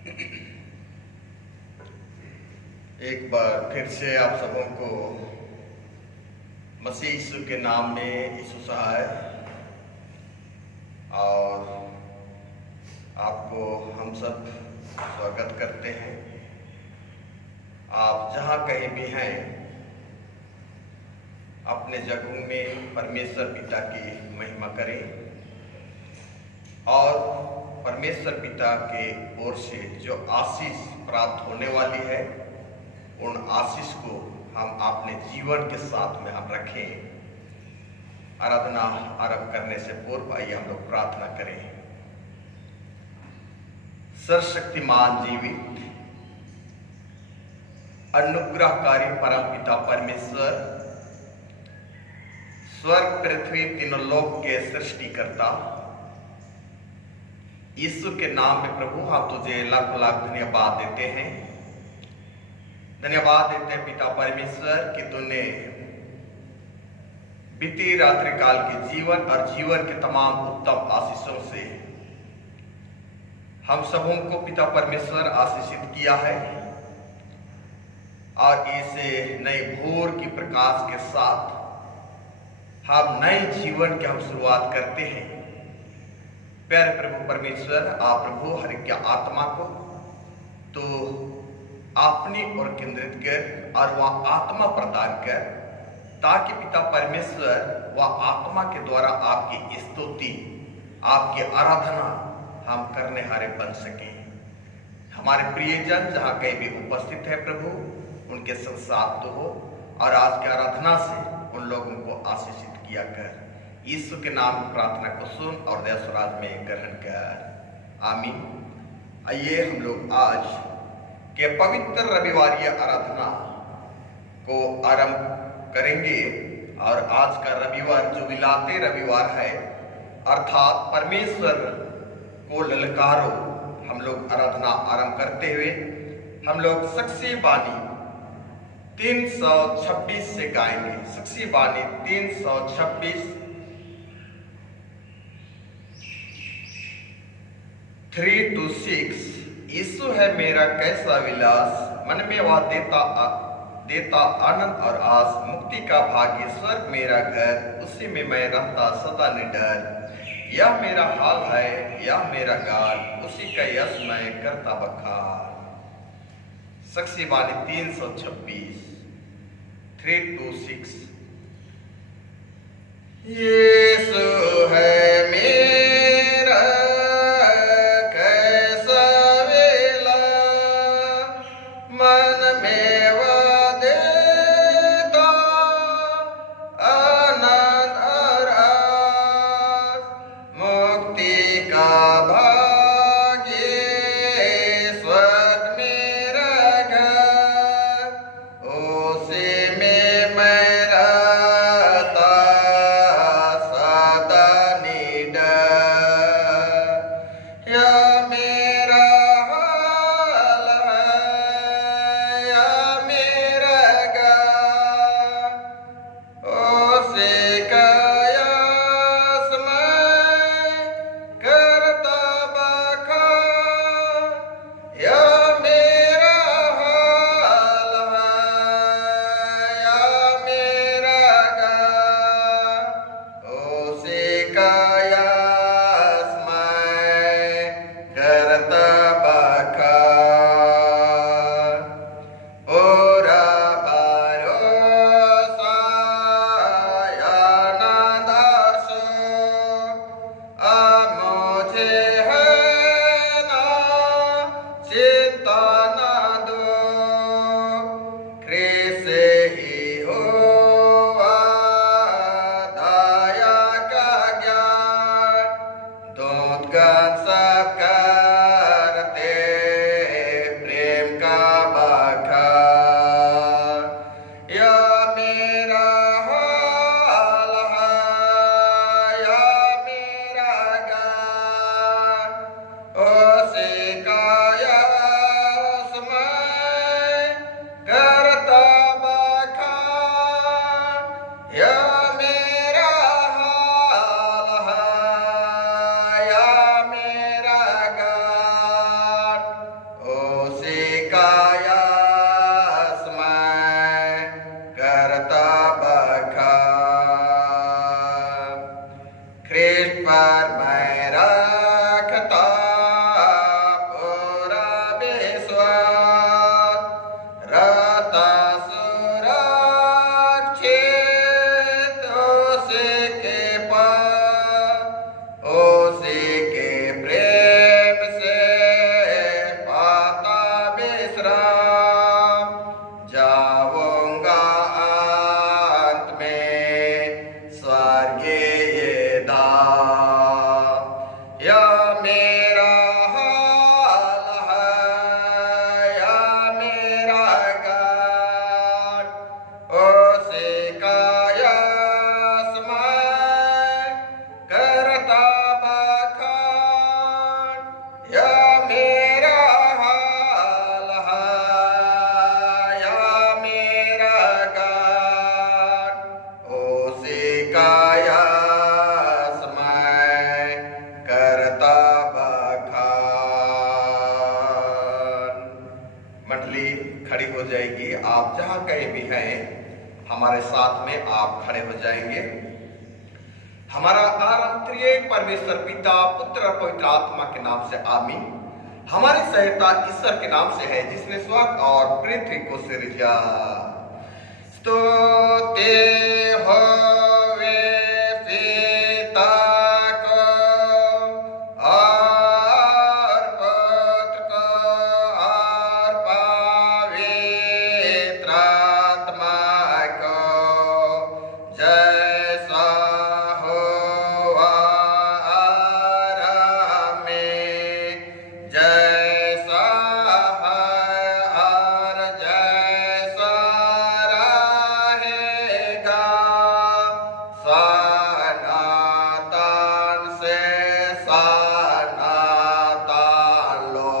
एक बार फिर से आप सबों को मसीह यीशु के नाम में यीशु सहाय और आपको हम सब स्वागत करते हैं। आप जहाँ कहीं भी हैं अपने जगहों में परमेश्वर पिता की महिमा करें और परमेश्वर पिता के ओर से जो आशीष प्राप्त होने वाली है उन आशीष को हम अपने जीवन के साथ में हम रखें। आराधना आरंभ करने से पूर्व आइए हम लोग प्रार्थना करें। सर्वशक्तिमान जीवित अनुग्रहकारी परम पिता परमेश्वर, स्वर्ग पृथ्वी तीनों लोक के सृष्टिकर्ता, यीशु के नाम में प्रभु हम तुझे लाख लाख धन्यवाद देते हैं। धन्यवाद देते हैं पिता परमेश्वर कि तूने बीती रात्रि काल के जीवन और जीवन के तमाम उत्तम आशीषों से हम सबों को पिता परमेश्वर आशीषित किया है और इसे नए भोर की प्रकाश के साथ हम नए जीवन की हम शुरुआत करते हैं। प्यारे प्रभु परमेश्वर, आप प्रभु हर एक आत्मा को तो अपनी ओर केंद्रित कर और वह आत्मा प्रदान कर ताकि पिता परमेश्वर वह आत्मा के द्वारा आपकी स्तुति, आपकी आराधना हम करने हारे बन सकें। हमारे प्रियजन जहाँ कहीं भी उपस्थित है प्रभु, उनके साथ तो हो और आज की आराधना से उन लोगों को आशीषित किया कर। यीशु के नाम में प्रार्थना को सुन और दया स्वराज में ग्रहण कर, आमीन। आइए हम लोग आज के पवित्र रविवारीय आराधना को आरंभ करेंगे और आज का रविवार जो विलाते रविवार है अर्थात परमेश्वर को ललकारो। हम लोग आराधना आरंभ करते हुए हम लोग सक्सी बानी 326 से गाएंगे। सक्सी बानी 326 3 to 6। यीशु है मेरा कैसा विलास, मन में वह देता आनंद और आस, मुक्ति का भाग्य स्वर्ग मेरा घर, उसी में मैं रहता सदा निडर। यह मेरा हाल है, यह मेरा गाल, उसी का यश मैं करता बखार। सक्सी बानी 326 3 to 6। यीशु है मेरा कैसा विलास, मन में वह देता आनंद और आस, मुक्ति का भाग्य स्वर्ग मेरा घर, उसी में मैं रहता सदा निडर। खड़ी हो जाएगी। आप जहां कहीं भी हैं हमारे साथ में आप खड़े हो जाएंगे। हमारा आराम त्रिएक परमेश्वर पिता पुत्र और पवित्र आत्मा के नाम से आमीन। हमारी सहायता ईश्वर के नाम से है जिसने स्वर्ग और पृथ्वी को सृजा। स्तुति होवे पिता को और पुत्र को और पवित्र आत्मा को, जैसा हुआ आरंभ में, जैसा है और जैसा रहेगा, सनातन से सनातन लो।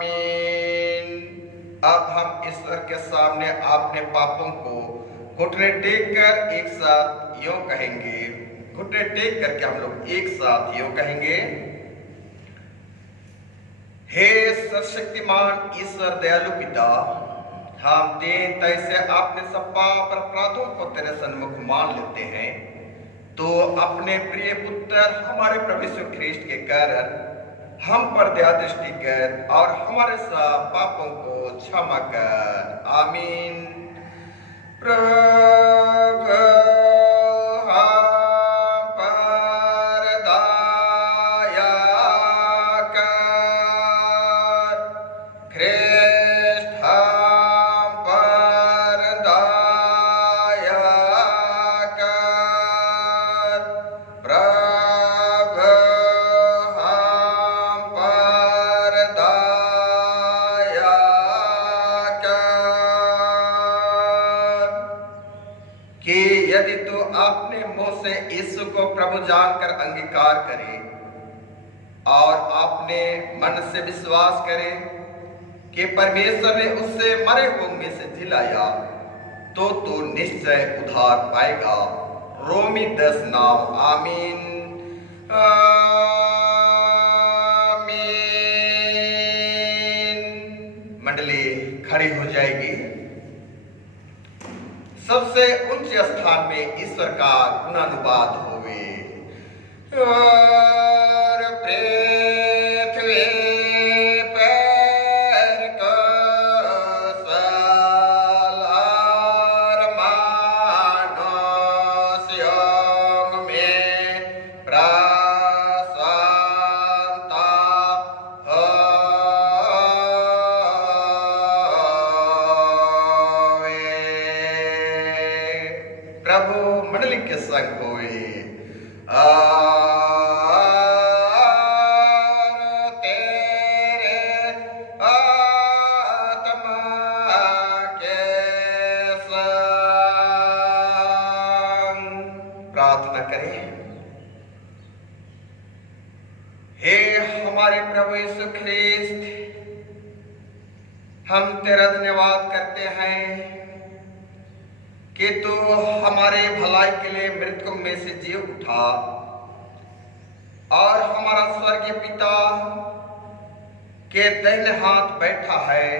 आमीन। अब हम ईश्वर के सामने अपने पापों को घुटने टेक कर एक साथ यूं कहेंगे। घुटने टेक करके हम लोग एक साथ यूं कहेंगे, हे सर्वशक्तिमान ईश्वर दयालु पिता, हम दीन तैसे अपने सब पाप और अपराधों को तेरे सन्मुख मान लेते हैं। तो अपने प्रिय पुत्र हमारे प्रभु यीशु ख्रीष्ट के कारण हम पर दया दृष्टि कर और हमारे सब पापों को क्षमा कर। आमीन। प्रभु हम पर दया कर, ख्रीष्ट हम पर दया कर, प्रभु हम पर दया कर। कि यदि तू अपने मुंह से यीशु को प्रभु जानकर अंगीकार करे और अपने मन से विश्वास करे कि परमेश्वर ने उससे मरे हुए में से जिलाया, तो तू निश्चय उद्धार पाएगा। रोमी 10:9। आमीन। आमीन। मंडली खड़ी हो जाएगी। सबसे ऊंचे स्थान में ईश्वर का गुणानुवाद होवे और पृथ्वी पर कौशल और मनुष्यों में प्रसन्नता प्रभु मंडली के संग होए और तेरे आत्मा के संग। प्रार्थना करें। हे हमारे प्रभु यीशु ख्रीस्त, हम तेरा धन्यवाद करते हैं कि तू हमारे भलाई के लिए मृतकों में से जी उठा और हमारा स्वर्गीय पिता के दाहिने हाथ बैठा है।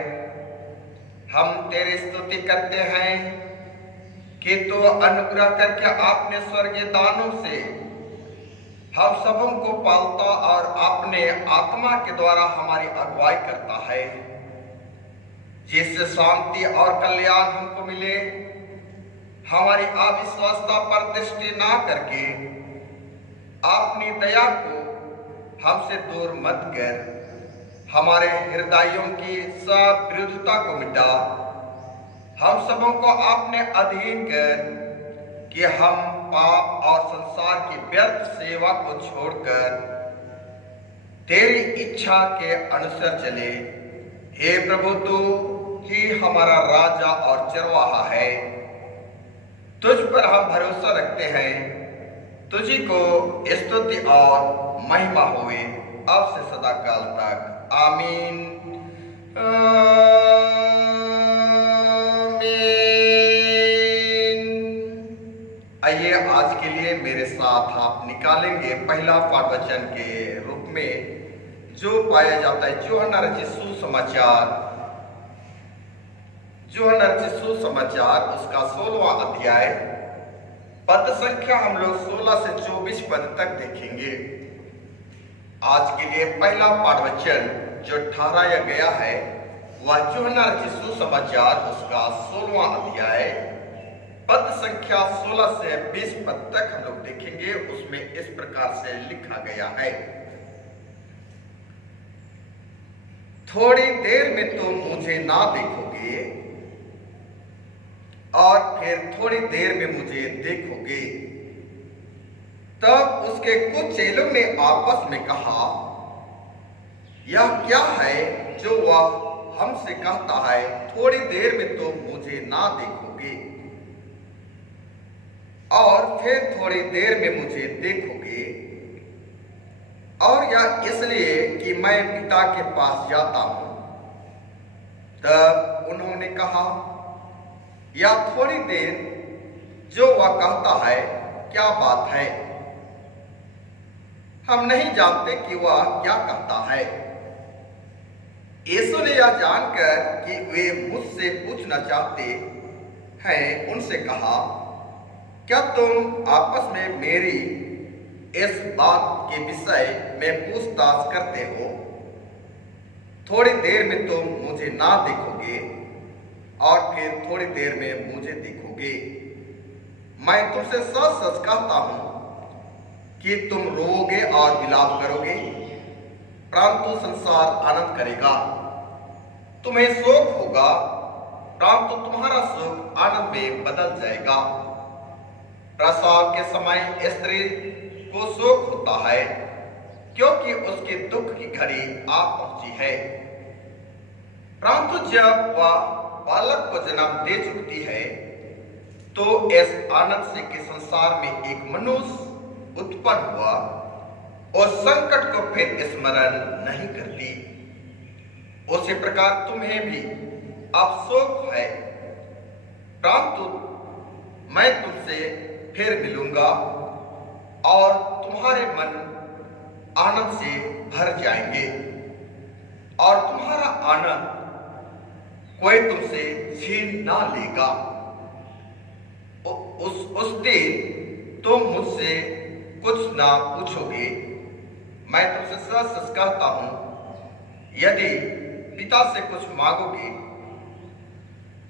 हम तेरी स्तुति करते हैं कि तू अनुग्रह करके अपने स्वर्गीय दानों से हम सबों को पालता और अपने आत्मा के द्वारा हमारी अगुवाई करता है, जिससे शांति और कल्याण हमको मिले। हमारी अविश्वासता पर दृष्टि ना करके अपनी दया को हमसे दूर मत कर, हमारे हृदयों की सब विरुद्धता को मिटा, हम सबों को अपने अधीन कर कि हम पाप और संसार की व्यर्थ सेवा को छोड़कर तेरी इच्छा के अनुसार चले। हे प्रभु, तू ही हमारा राजा और चरवाहा है। तुझ पर हम भरोसा रखते हैं। तुझी को स्तुति और महिमा होवे अब से सदा काल तक। आमीन। आमीन। आइए आज के लिए मेरे साथ आप निकालेंगे पहला पाठ वचन के रूप में जो पाया जाता है यूहन्ना रचित सुसमाचार उसका 16वां अध्याय पद संख्या हम लोग 16 से 24 पद तक देखेंगे। आज के लिए पहला पाठ वचन जो ठहराया गया है वह यूहन्ना रचित सुसमाचार उसका 16वां अध्याय पद संख्या 16 से 20 पद तक हम लोग देखेंगे। उसमें इस प्रकार से लिखा गया है, थोड़ी देर में तुम मुझे ना देखोगे और फिर थोड़ी देर में मुझे देखोगे। तब उसके कुछ चेलों ने आपस में कहा, यह क्या है जो वह हमसे कहता है, थोड़ी देर में तुम मुझे ना देखोगे और फिर थोड़ी देर में मुझे देखोगे, और यह इसलिए कि मैं पिता के पास जाता हूं। तब उन्होंने कहा, या थोड़ी देर जो वह कहता है क्या बात है, हम नहीं जानते कि वह क्या कहता है। यीशु ने यह जानकर कि वे मुझसे पूछना चाहते हैं उनसे कहा, क्या तुम आपस में मेरी इस बात के विषय में पूछताछ करते हो? थोड़ी देर में तुम मुझे ना देखोगे और फिर थोड़ी देर में मुझे देखोगे। मैं तुमसे सच सच कहता हूं कि तुम रोओगे और विलाप करोगे, परंतु संसार आनंद करेगा। तुम्हें शोक होगा, परंतु तुम्हारा शोक आनंद में बदल जाएगा। प्रसव के समय स्त्री को शोक होता है, क्योंकि उसके दुख की घड़ी आ पहुंची है, परंतु जब वह बालक को जन्म दे चुकती है तो इस आनंद से कि संसार में एक मनुष्य उत्पन्न हुआ और संकट को फिर स्मरण नहीं करती। उसी प्रकार तुम्हें भी अब शोक है, परंतु मैं तुमसे फिर मिलूंगा और तुम्हारे मन आनंद से भर जाएंगे और तुम्हारा आनंद कोई तुमसे छीन ना लेगा। उस दिन तुम मुझसे कुछ ना पूछोगे। मैं तुमसे सच सच कहता हूं, यदि पिता से कुछ मांगोगे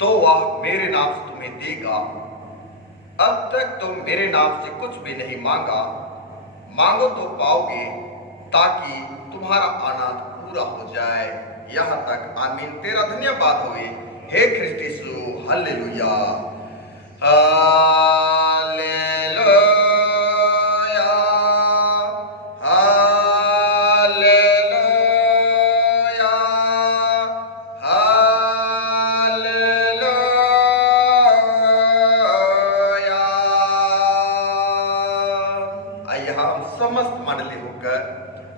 तो वह मेरे नाम से तुम्हें देगा। अब तक तुम मेरे नाम से कुछ भी नहीं मांगा, मांगो तो पाओगे, ताकि तुम्हारा आनंद पूरा हो जाए। यहाँ तक आमीन। तेरा धन्यवाद होए हे ख्रिस्ट यीशु। हालेलुया हालेलुया हालेलुया हालेलुया। आइए हम समस्त मंडली होकर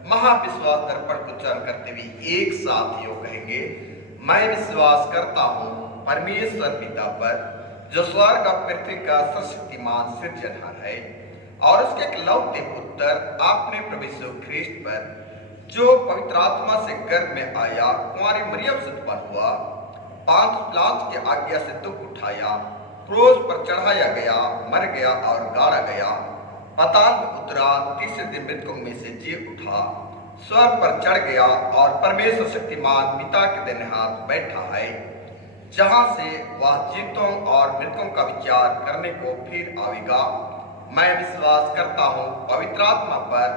महाविश्वास दर्पण को उच्चारण करते हुए एक साथ योग कहेंगे। मैं विश्वास करता हूं परमेश्वर पिता पर, जो स्वर्ग और पृथ्वी का सर्वशक्तिमान सृजनहार है, और उसके इकलौते पुत्र अपने प्रभु यीशु ख्रीस्त पर, जो पवित्र आत्मा से गर्भ में आया, कुंवारी मरियम से उत्पन्न हुआ, पांच पिलातुस की आज्ञा से दुख उठाया, क्रूस पर चढ़ाया गया, मर गया और गाड़ा गया, पाताल में उतरा, तीसरे दिन मृतकों में से जी उठा, स्वर्ग पर चढ़ गया और परमेश्वर शक्तिमान पिता के दाहिने हाथ बैठा है, जहां से वह जीवितों और मृतकों का विचार करने को फिर आवेगा। मैं विश्वास करता हूँ पवित्र आत्मा पर,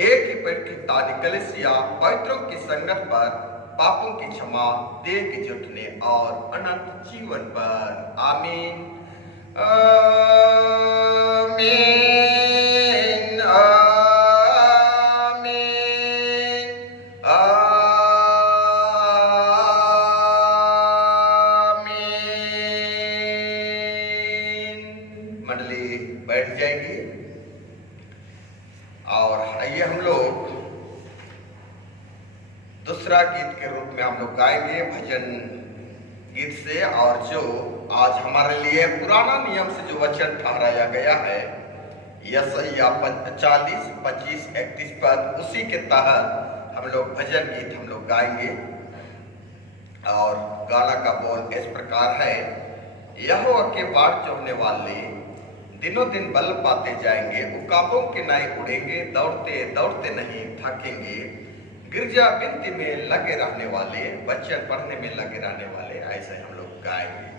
एक ही पवित्रता कलीसिया, पवित्रों की संगत पर, पापों की क्षमा, देह के जुटने और अनंत जीवन पर। आमीन आमीन आमीन आमीन। मंडली बैठ जाएगी और आइए हम लोग दूसरा गीत के रूप में हम लोग गाएंगे भजन गीत से। और जो आज हमारे लिए पुराना नियम से जो वचन ठहराया गया है, यशायाह 40, 25, 31 पद, उसी के तहत हम लोग भजन गीत हम लोग गाएंगे और गाना का बोल इस प्रकार है। यहोवा के बाढ़ चढ़ने वाले दिनों दिन बल पाते जाएंगे, उकाबों के नाई उड़ेंगे, दौड़ते दौड़ते नहीं थकेंगे। गिरजा बिनती में लगे रहने वाले, वचन पढ़ने में लगे रहने वाले, ऐसे हम लोग गाएंगे।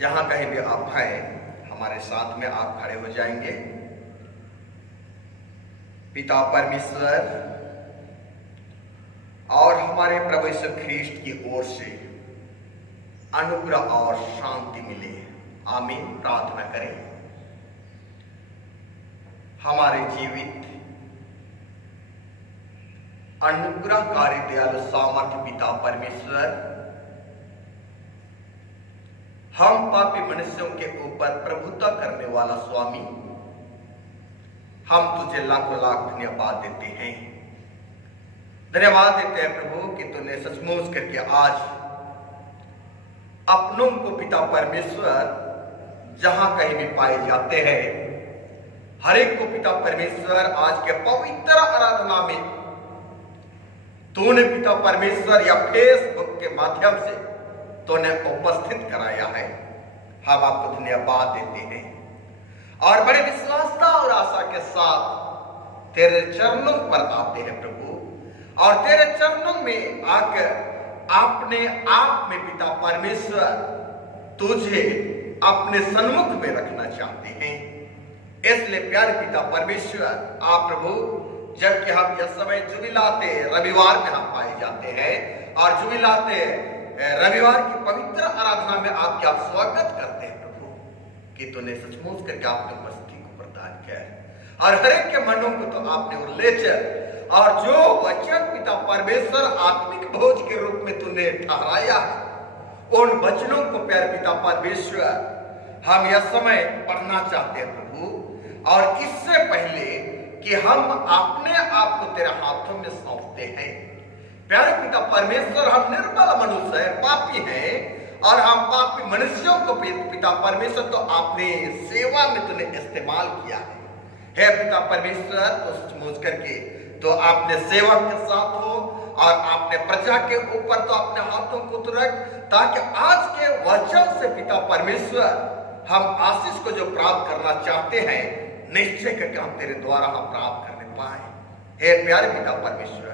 जहां कहीं भी आप हैं हमारे साथ में आप खड़े हो जाएंगे। पिता परमेश्वर और हमारे प्रभु यीशु ख्रीष्ट की ओर से अनुग्रह और शांति मिले, आमीन। प्रार्थना करें। हमारे जीवित अनुग्रहकारी दयालु सामर्थ्य पिता परमेश्वर, हम पापी मनुष्यों के ऊपर प्रभुता करने वाला स्वामी, हम तुझे लाखों लाख धन्यवाद देते हैं। धन्यवाद देते हैं प्रभु कि तूने सचमुच करके आज अपनों को पिता परमेश्वर जहां कहीं भी पाए जाते हैं, हर एक को पिता परमेश्वर आज के पवित्र आराधना में तूने पिता परमेश्वर या फेसबुक के माध्यम से तूने उपस्थित कराया है। हम आपको धन्यवाद देते हैं और बड़े विश्वासता और आशा के साथ तेरे चरणों पर आते हैं प्रभु, और तेरे चरणों में आकर अपने आप में पिता परमेश्वर तुझे अपने सन्मुख में रखना चाहते हैं। इसलिए प्यारे पिता परमेश्वर, आप प्रभु, जबकि हम यह समय जुबिलाते रविवार में हम पाए जाते हैं और जुबिलाते रविवार की पवित्र आराधना में आपका स्वागत करते हैं प्रभु, कि तूने सचमुच करके आपने उपस्थिति को प्रदान किया है और हर एक के मनों को तो आपने और ले चल, और जो वचन पिता परमेश्वर आत्मिक भोज के रूप में तूने ठहराया है, उन वचनों को प्यारे पिता परमेश्वर हम यह समय पढ़ना चाहते हैं प्रभु। और इससे पहले कि हम अपने आप को तेरे हाथों में सौंपते हैं, प्यारे पिता परमेश्वर, हम निर्बल मनुष्य हैं, पापी हैं, और हम पापी मनुष्यों को पिता परमेश्वर तो आपने सेवा में तूने इस्तेमाल किया है पिता परमेश्वर, तो सचमुच करके तो आपने सेवक के साथ हो और आपने प्रजा के ऊपर तो अपने हाथों को तो रख, ताकि आज के वचन से पिता परमेश्वर हम आशीष को जो प्राप्त करना चाहते हैं, निश्चय करके हम तेरे द्वारा हम प्राप्त करने पाए। हे प्यारे पिता परमेश्वर,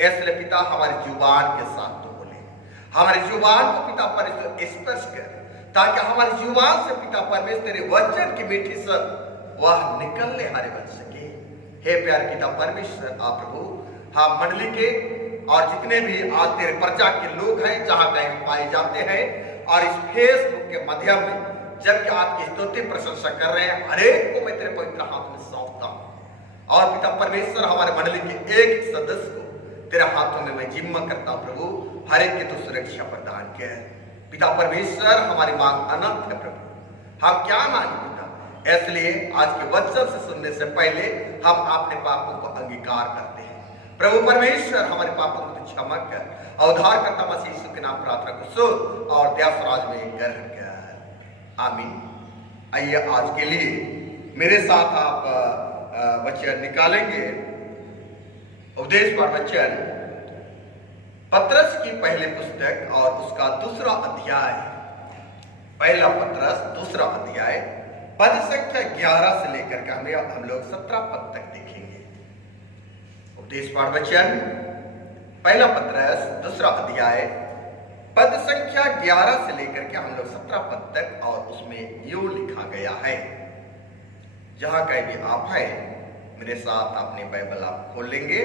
इसलिए पिता हमारी जुबान के साथ तो बोले, हमारी जुबान को पिता परमेश्वर स्पर्श कर, ताकि हमारी जुबान से पिता परमेश्वर तेरे वचन की मीठी सब वह निकलने हारे बन सके। हे प्यारे पिता परमेश्वर, आप प्रभु, हम मंडली के और जितने भी आज तेरे प्रजा के लोग हैं जहां कहीं पाए जाते हैं, और इस फेसबुक के माध्यम में जबकि आपकी स्तुति प्रशंसा कर रहे हैं, हर एक को मैं तेरे पवित्र हाथ में सौंपता हूं। और पिता परमेश्वर, हमारे मंडली के एक सदस्य को तेरे हाथों में मैं जिम्मा करता हूं प्रभु, हर एक की तो सुरक्षा प्रदान किया है पिता परमेश्वर। हमारी मांग अनंत है प्रभु, हम क्या मांगे पिता, इसलिए आज के वचन से सुनने से पहले हम अपने पापों को अंगीकार करते हैं प्रभु परमेश्वर, हमारे पापों को तो क्षमा कर, उद्धार करता मसीह यीशु के नाम प्रार्थना को सुन और दयासराज में ग्रहण कर, आमीन। आइए आज के लिए मेरे साथ आप वचन निकालेंगे, उपदेश पर वचन पत्रस की पहली पुस्तक और उसका दूसरा अध्याय, पहला पत्रस दूसरा अध्याय पद संख्या 11 से लेकर के हम लोग 17 पद तक देखेंगे। उपदेश पर वचन पहला पत्रस दूसरा अध्याय पद संख्या 11 से लेकर के हम लोग 17 पद तक, और उसमें यूं लिखा गया है। जहां कहीं भी आप हैं, मेरे साथ अपनी बाइबल आप खोल लेंगे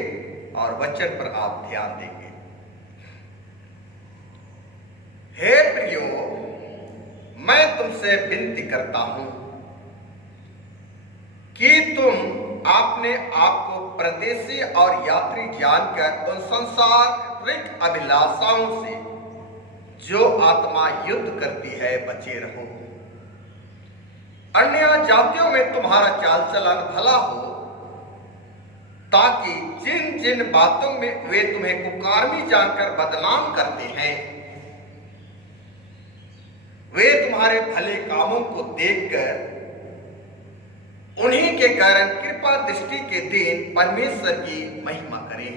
और वचन पर आप ध्यान देंगे। हे प्रियो, मैं तुमसे विनती करता हूं कि तुम अपने आप को परदेशी और यात्री जानकर उन सांसारिक अभिलाषाओं से जो आत्मा युद्ध करती है बचे रहो। अन्य जातियों में तुम्हारा चाल चलन भला हो, ताकि जिन जिन बातों में वे तुम्हें कुकर्मी जानकर बदनाम करते हैं, वे तुम्हारे भले कामों को देखकर उन्हीं के कारण कृपा दृष्टि के दिन परमेश्वर की महिमा करें।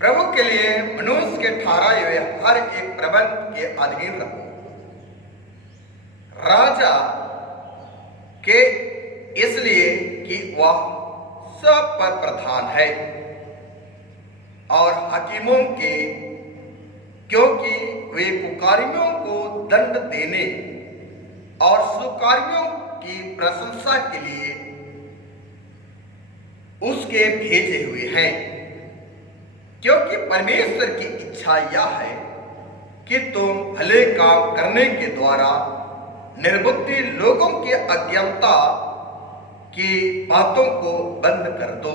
प्रभु के लिए मनुष्य के ठहराए हुए हर एक प्रबंध के अधीन रहो। राजा के इसलिए कि वह सब पर प्रधान है, और हकीमों के क्योंकि वे पुकारियों को दंड देने और सुकारियों की प्रशंसा के लिए उसके भेजे हुए हैं। क्योंकि परमेश्वर की इच्छा यह है कि तुम भले काम करने के द्वारा निर्बुद्धि लोगों की अज्ञानता कि बातों को बंद कर दो,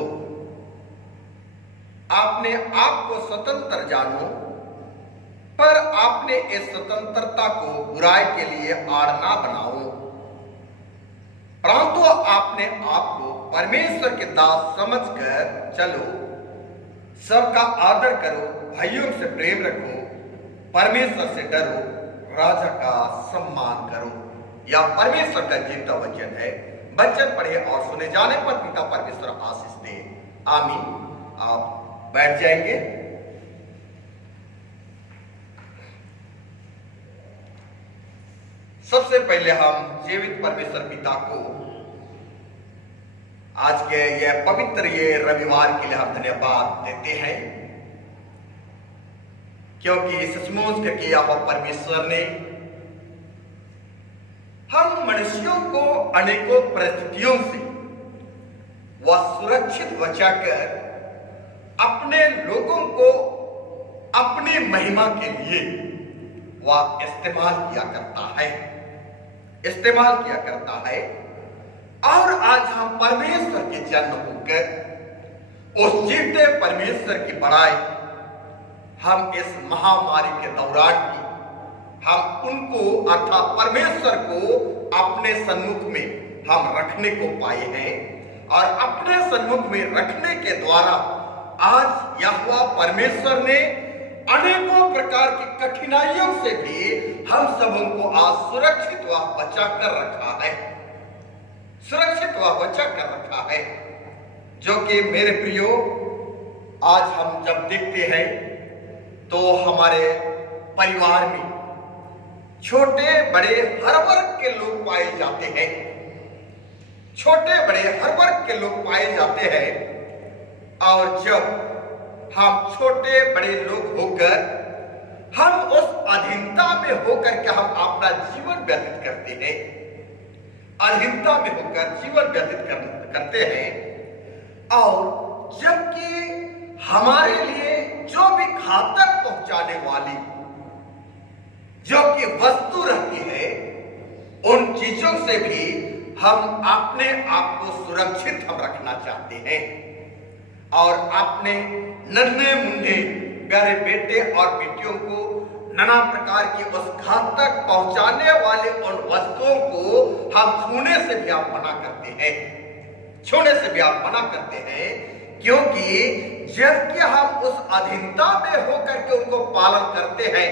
आपने आप को स्वतंत्र जानो, पर आपने इस स्वतंत्रता को बुराई के लिए आड़ ना बनाओ, परंतु आपने आप को परमेश्वर के दास समझकर चलो। सबका आदर करो, भाइयों से प्रेम रखो, परमेश्वर से डरो, राजा का सम्मान करो। यह परमेश्वर का जीवता वचन है। वचन पढ़े और सुने जाने पर पिता परमेश्वर आशीष दे। आमीन। आप बैठ जाएंगे। सबसे पहले हम जीवित परमेश्वर पिता को आज के यह पवित्र ये रविवार के लिए हम धन्यवाद देते हैं, क्योंकि सचमुच करके यह परमेश्वर ने हम मनुष्यों को अनेकों परिस्थितियों से वह सुरक्षित बचाकर अपने लोगों को अपनी महिमा के लिए वह इस्तेमाल किया करता है। और आज हम परमेश्वर के जन्म होकर उस जीते परमेश्वर की बड़ाई हम इस महामारी के दौरान की हम उनको अर्थात परमेश्वर को अपने सन्मुख में हम रखने को पाए हैं, और अपने सन्मुख में रखने के द्वारा आज यहोवा परमेश्वर ने अनेकों प्रकार की कठिनाइयों से भी हम सबों को आज सुरक्षित व बचा कर रखा है। जो कि मेरे प्रियो, आज हम जब देखते हैं तो हमारे परिवार में छोटे बड़े हर वर्ग के लोग पाए जाते हैं। और जब हम छोटे बड़े लोग होकर हम उस अधीनता में होकर के हम अपना जीवन व्यतीत करते हैं, और जबकि हमारे लिए जो भी घातक पहुंचाने वाली जो कि वस्तु रहती है, उन चीजों से भी हम अपने आप को सुरक्षित हम रखना चाहते हैं, और अपने नन्हे मुन्ने प्यारे बेटे और बेटियों को नाना प्रकार की उस घातक पहुंचाने वाले उन वस्तुओं को हम छूने से भी आप मना करते हैं, क्योंकि जबकि हम उस अधीनता में होकर के उनको पालन करते हैं,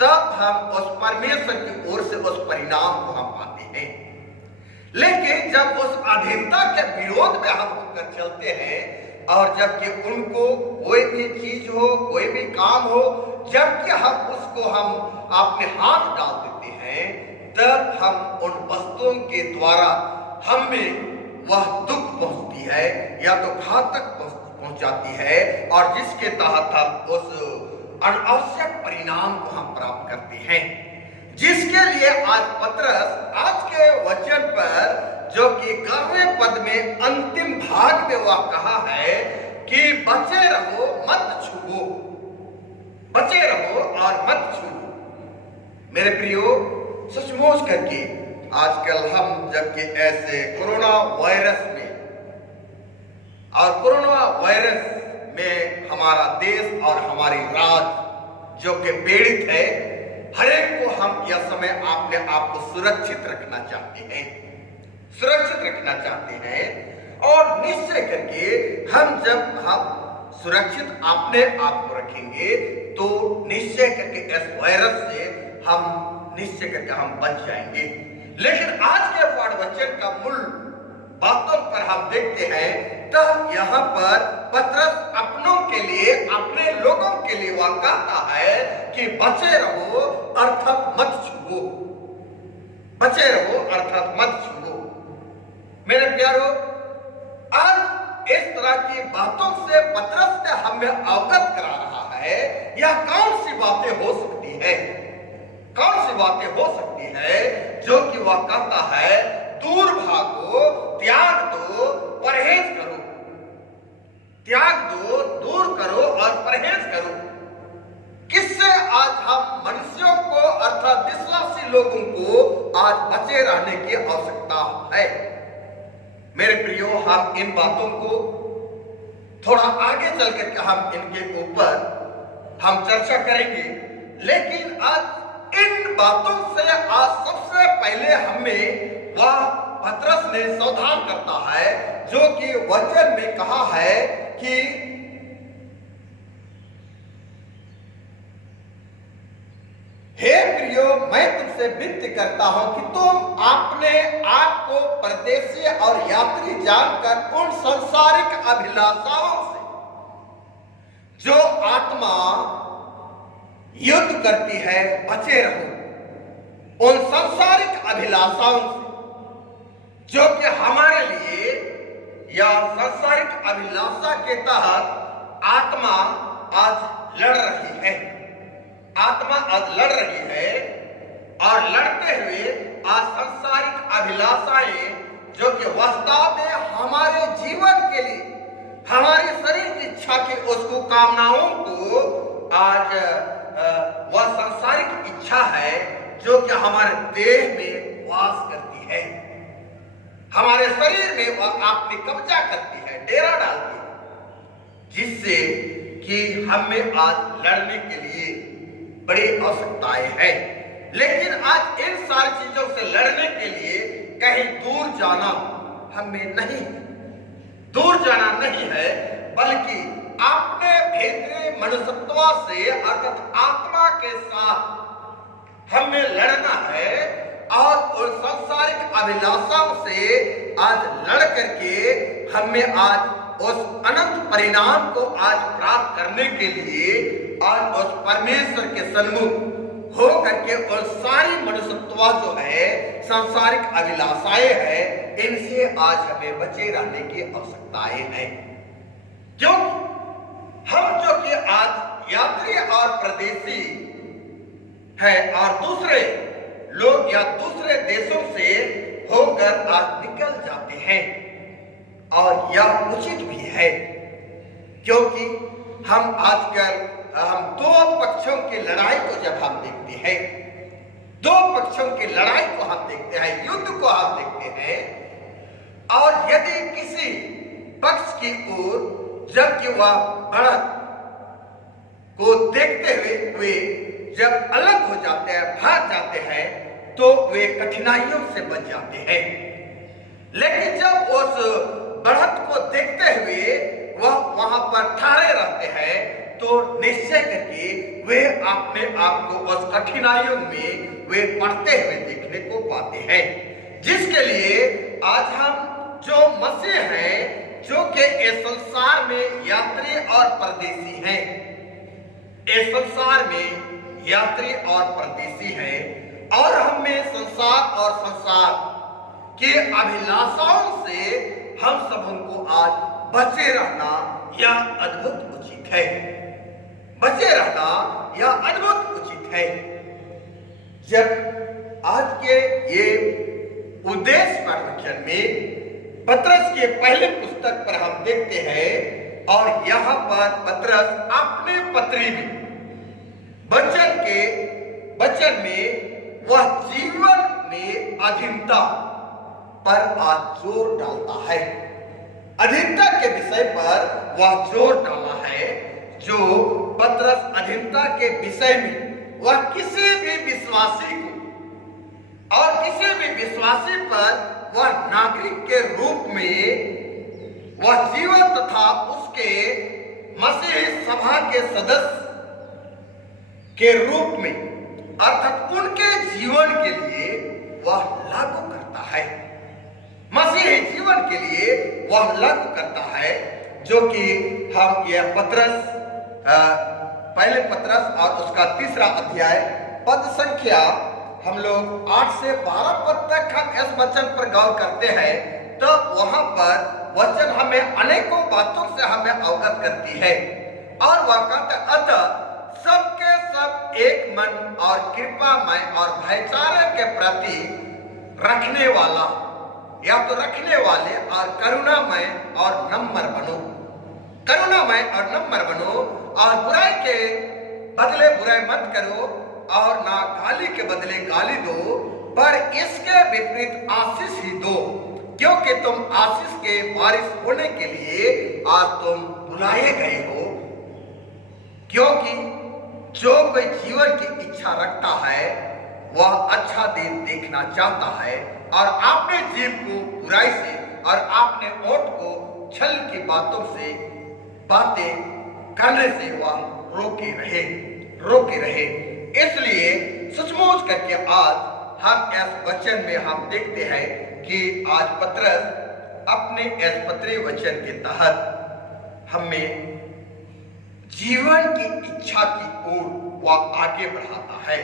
तब हम उस परमेश्वर की ओर से उस परिणाम को हम पाते हैं। लेकिन जब उस अधीनता के विरोध में हम होकर चलते हैं, और जबकि उनको कोई भी चीज हो, कोई भी काम हो, जबकि हम उसको हम अपने हाथ डाल देते हैं, तब हम उन वस्तुओं के द्वारा हमें वह दुख पहुंचती है या तो घातक पहुंचाती है, और जिसके तहत हम उस अनावश्यक परिणाम को हम प्राप्त करते हैं। जिसके लिए आज पतरस आज के वचन पर जो कि 11वें पद में अंतिम भाग में वह कहा है कि बचे रहो और मत छूओ। मेरे प्रियो, सचमुच करके आजकल हम जबकि ऐसे कोरोना वायरस में हमारा देश और हमारी राज्य जो कि पीड़ित है, हर एक को हम यह समय अपने आप को सुरक्षित रखना चाहते हैं, और निश्चय करके हम सुरक्षित अपने आप को रखेंगे तो निश्चय करके इस वायरस से हम बच जाएंगे। लेकिन आज के पाठ वचन का मूल बातों पर हम देखते हैं, तब यहाँ पर पतरस अपनों के लिए, अपने लोगों के लिए वह कहता है कि बचे रहो अर्थात मत छुओ। मेरे प्यारो, आज इस तरह की बातों से पतरस ने हमें अवगत करा रहा है। यह कौन सी बातें हो सकती है जो कि वह कहता है दूर भागो, त्याग दो, दूर करो और परहेज करो। किससे आज हम मनुष्यों को अर्थात विश्वासी लोगों को आज बचे रहने की आवश्यकता है। मेरे प्रियो, हम इन बातों को थोड़ा आगे चल करके हम इनके ऊपर हम चर्चा करेंगे, लेकिन आज इन बातों से आज सबसे पहले हमें वह पतरस ने सावधान करता है जो कि वचन में कहा है कि हे प्रियो, मैं तुमसे विनती करता हूं कि तुम अपने आप को परदेशी और यात्री जानकर उन सांसारिक अभिलाषाओं से जो आत्मा युद्ध करती है बचे रहो। उन सांसारिक अभिलाषाओं से जो कि हमारे लिए या सांसारिक अभिलाषा के तहत आत्मा आज लड़ रही है। आत्मा आज लड़ रही है और लड़ते हुए आज सांसारिक अभिलाषाएं जो कि वास्तव में हमारे जीवन के लिए हमारे शरीर की इच्छा की उसको कामनाओं को आज वह सांसारिक इच्छा है जो कि हमारे देह में वास करती है, हमारे शरीर में वह अपनी कब्जा करती है, डेरा डालती है, जिससे कि हमें आज लड़ने के लिए बड़ी आवश्यकताएं हैं। लेकिन आज इन सारी चीजों से लड़ने के लिए कहीं दूर जाना हमें नहीं, दूर जाना नहीं है, बल्कि अपने भीतरी मनुष्यत्व से अर्थात आत्मा के साथ हमें लड़ना है और उन सांसारिक अभिलाषाओं से आज लड़ करके हमें आज उस अनंत परिणाम को आज प्राप्त करने के लिए आज उस परमेश्वर के सन्मुख हो करके और सारी मनुष्यत्व जो है सांसारिक अभिलाषाएं है इनसे आज हमें बचे रहने की आवश्यकताएं हैं। क्यों? हम जो कि आज यात्री और परदेशी है और दूसरे लोग या दूसरे देशों से होकर आज निकल जाते हैं और यह उचित भी है, क्योंकि हम आजकल हम दो पक्षों की लड़ाई को जब हम देखते हैं, दो पक्षों की लड़ाई को हम देखते हैं, युद्ध को हम देखते हैं, और यदि किसी पक्ष की ओर जबकि वह बढ़त को देखते हुए जब अलग हो जाते हैं, भाग जाते हैं, तो वे कठिनाइयों से बच जाते हैं। लेकिन जब उस बढ़त को देखते हुए वह वहां पर ठहरे रहते हैं तो निश्चय करके वे अपने आप को उस कठिनाइयों में वे पड़ते हुए देखने को पाते हैं, जिसके लिए आज हम जो मसीह हैं जो कि इस संसार में यात्री और परदेशी हैं, इस संसार में यात्री और परदेशी हैं और हमें संसार और संसार के अभिलाषाओं से हम सबों को आज बचे रहना यह अद्भुत उचित है, बचे रहना यह अद्भुत उचित है। जब आज के ये उद्देश्य प्रवचन में पतरस के पहले पुस्तक पर हम देखते हैं और यहाँ पर पतरस अपने पत्री में वचन में वह जीवन में अधीनता पर आज जोर डालता है। अधीनता के विषय पर वह जोर डाला है, जो पतरस अधीनता के विषय में वह किसी भी विश्वासी को और किसी भी विश्वासी पर वह नागरिक के रूप में वह जीवन तथा उसके मसीह सभा के सदस्य के रूप में अर्थात उनके जीवन के लिए वह लागू करता है, मसीही जीवन के लिए वह लागू करता है, जो कि हम यह पतरस पहले पतरस और उसका 3 अध्याय पद संख्या हम लोग 8 से 12 पद तक हम इस वचन पर गौर करते हैं, तो वहां पर वचन हमें अनेकों बातों से हमें अवगत करती है और वह कहता अतः सबके सब एक मन और कृपामय और भाईचारे के प्रति रखने वाला या तो रखने वाले और करुणामय और नम्र बनो, करुणामय और नम्र बनो और बुराई के बदले बुराई मत करो और ना गाली के बदले गाली दो, पर इसके विपरीत आशीष ही दो, क्योंकि तुम आशीष के वारिस होने के लिए आज तुम बुलाए गए हो। क्योंकि जो कोई जीवन की इच्छा रखता है वह अच्छा दिन देखना चाहता है, और आपने जीव को बुराई से और आपने ओठ को छल की बातें करने से वह रोके रहे। इसलिए सचमुच करके आज हम इस वचन में हम देखते हैं कि आज पतरस अपने इस पत्री वचन के तहत हमें जीवन की इच्छा की ओर वह आगे बढ़ाता है।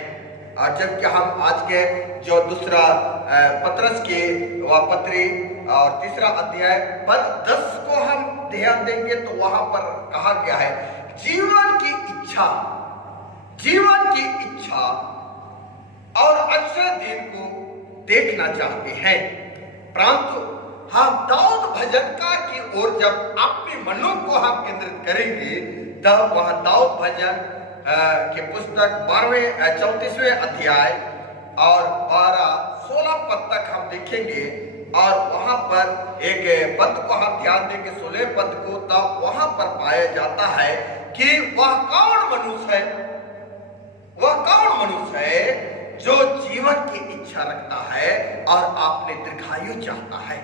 और जबकि हम आज के जो दूसरा पतरस के वह पत्री और तीसरा अध्याय पद 10 को हम ध्यान देंगे तो वहां पर कहा गया है जीवन की इच्छा और अच्छे दिन को देखना चाहते हैं, परंतु हम दाऊद भजनकार की ओर जब अपने मनों को हम केंद्रित करेंगे तब वह दाऊद भजन की पुस्तक 34वें अध्याय और 16 पद तक हम देखेंगे, और वहां पर एक पद को हम ध्यान देंगे 16 पद को, तब वहां पर पाया जाता है कि वह कौन मनुष्य है जो जीवन की इच्छा रखता है और आपने दीर्घायु चाहता है।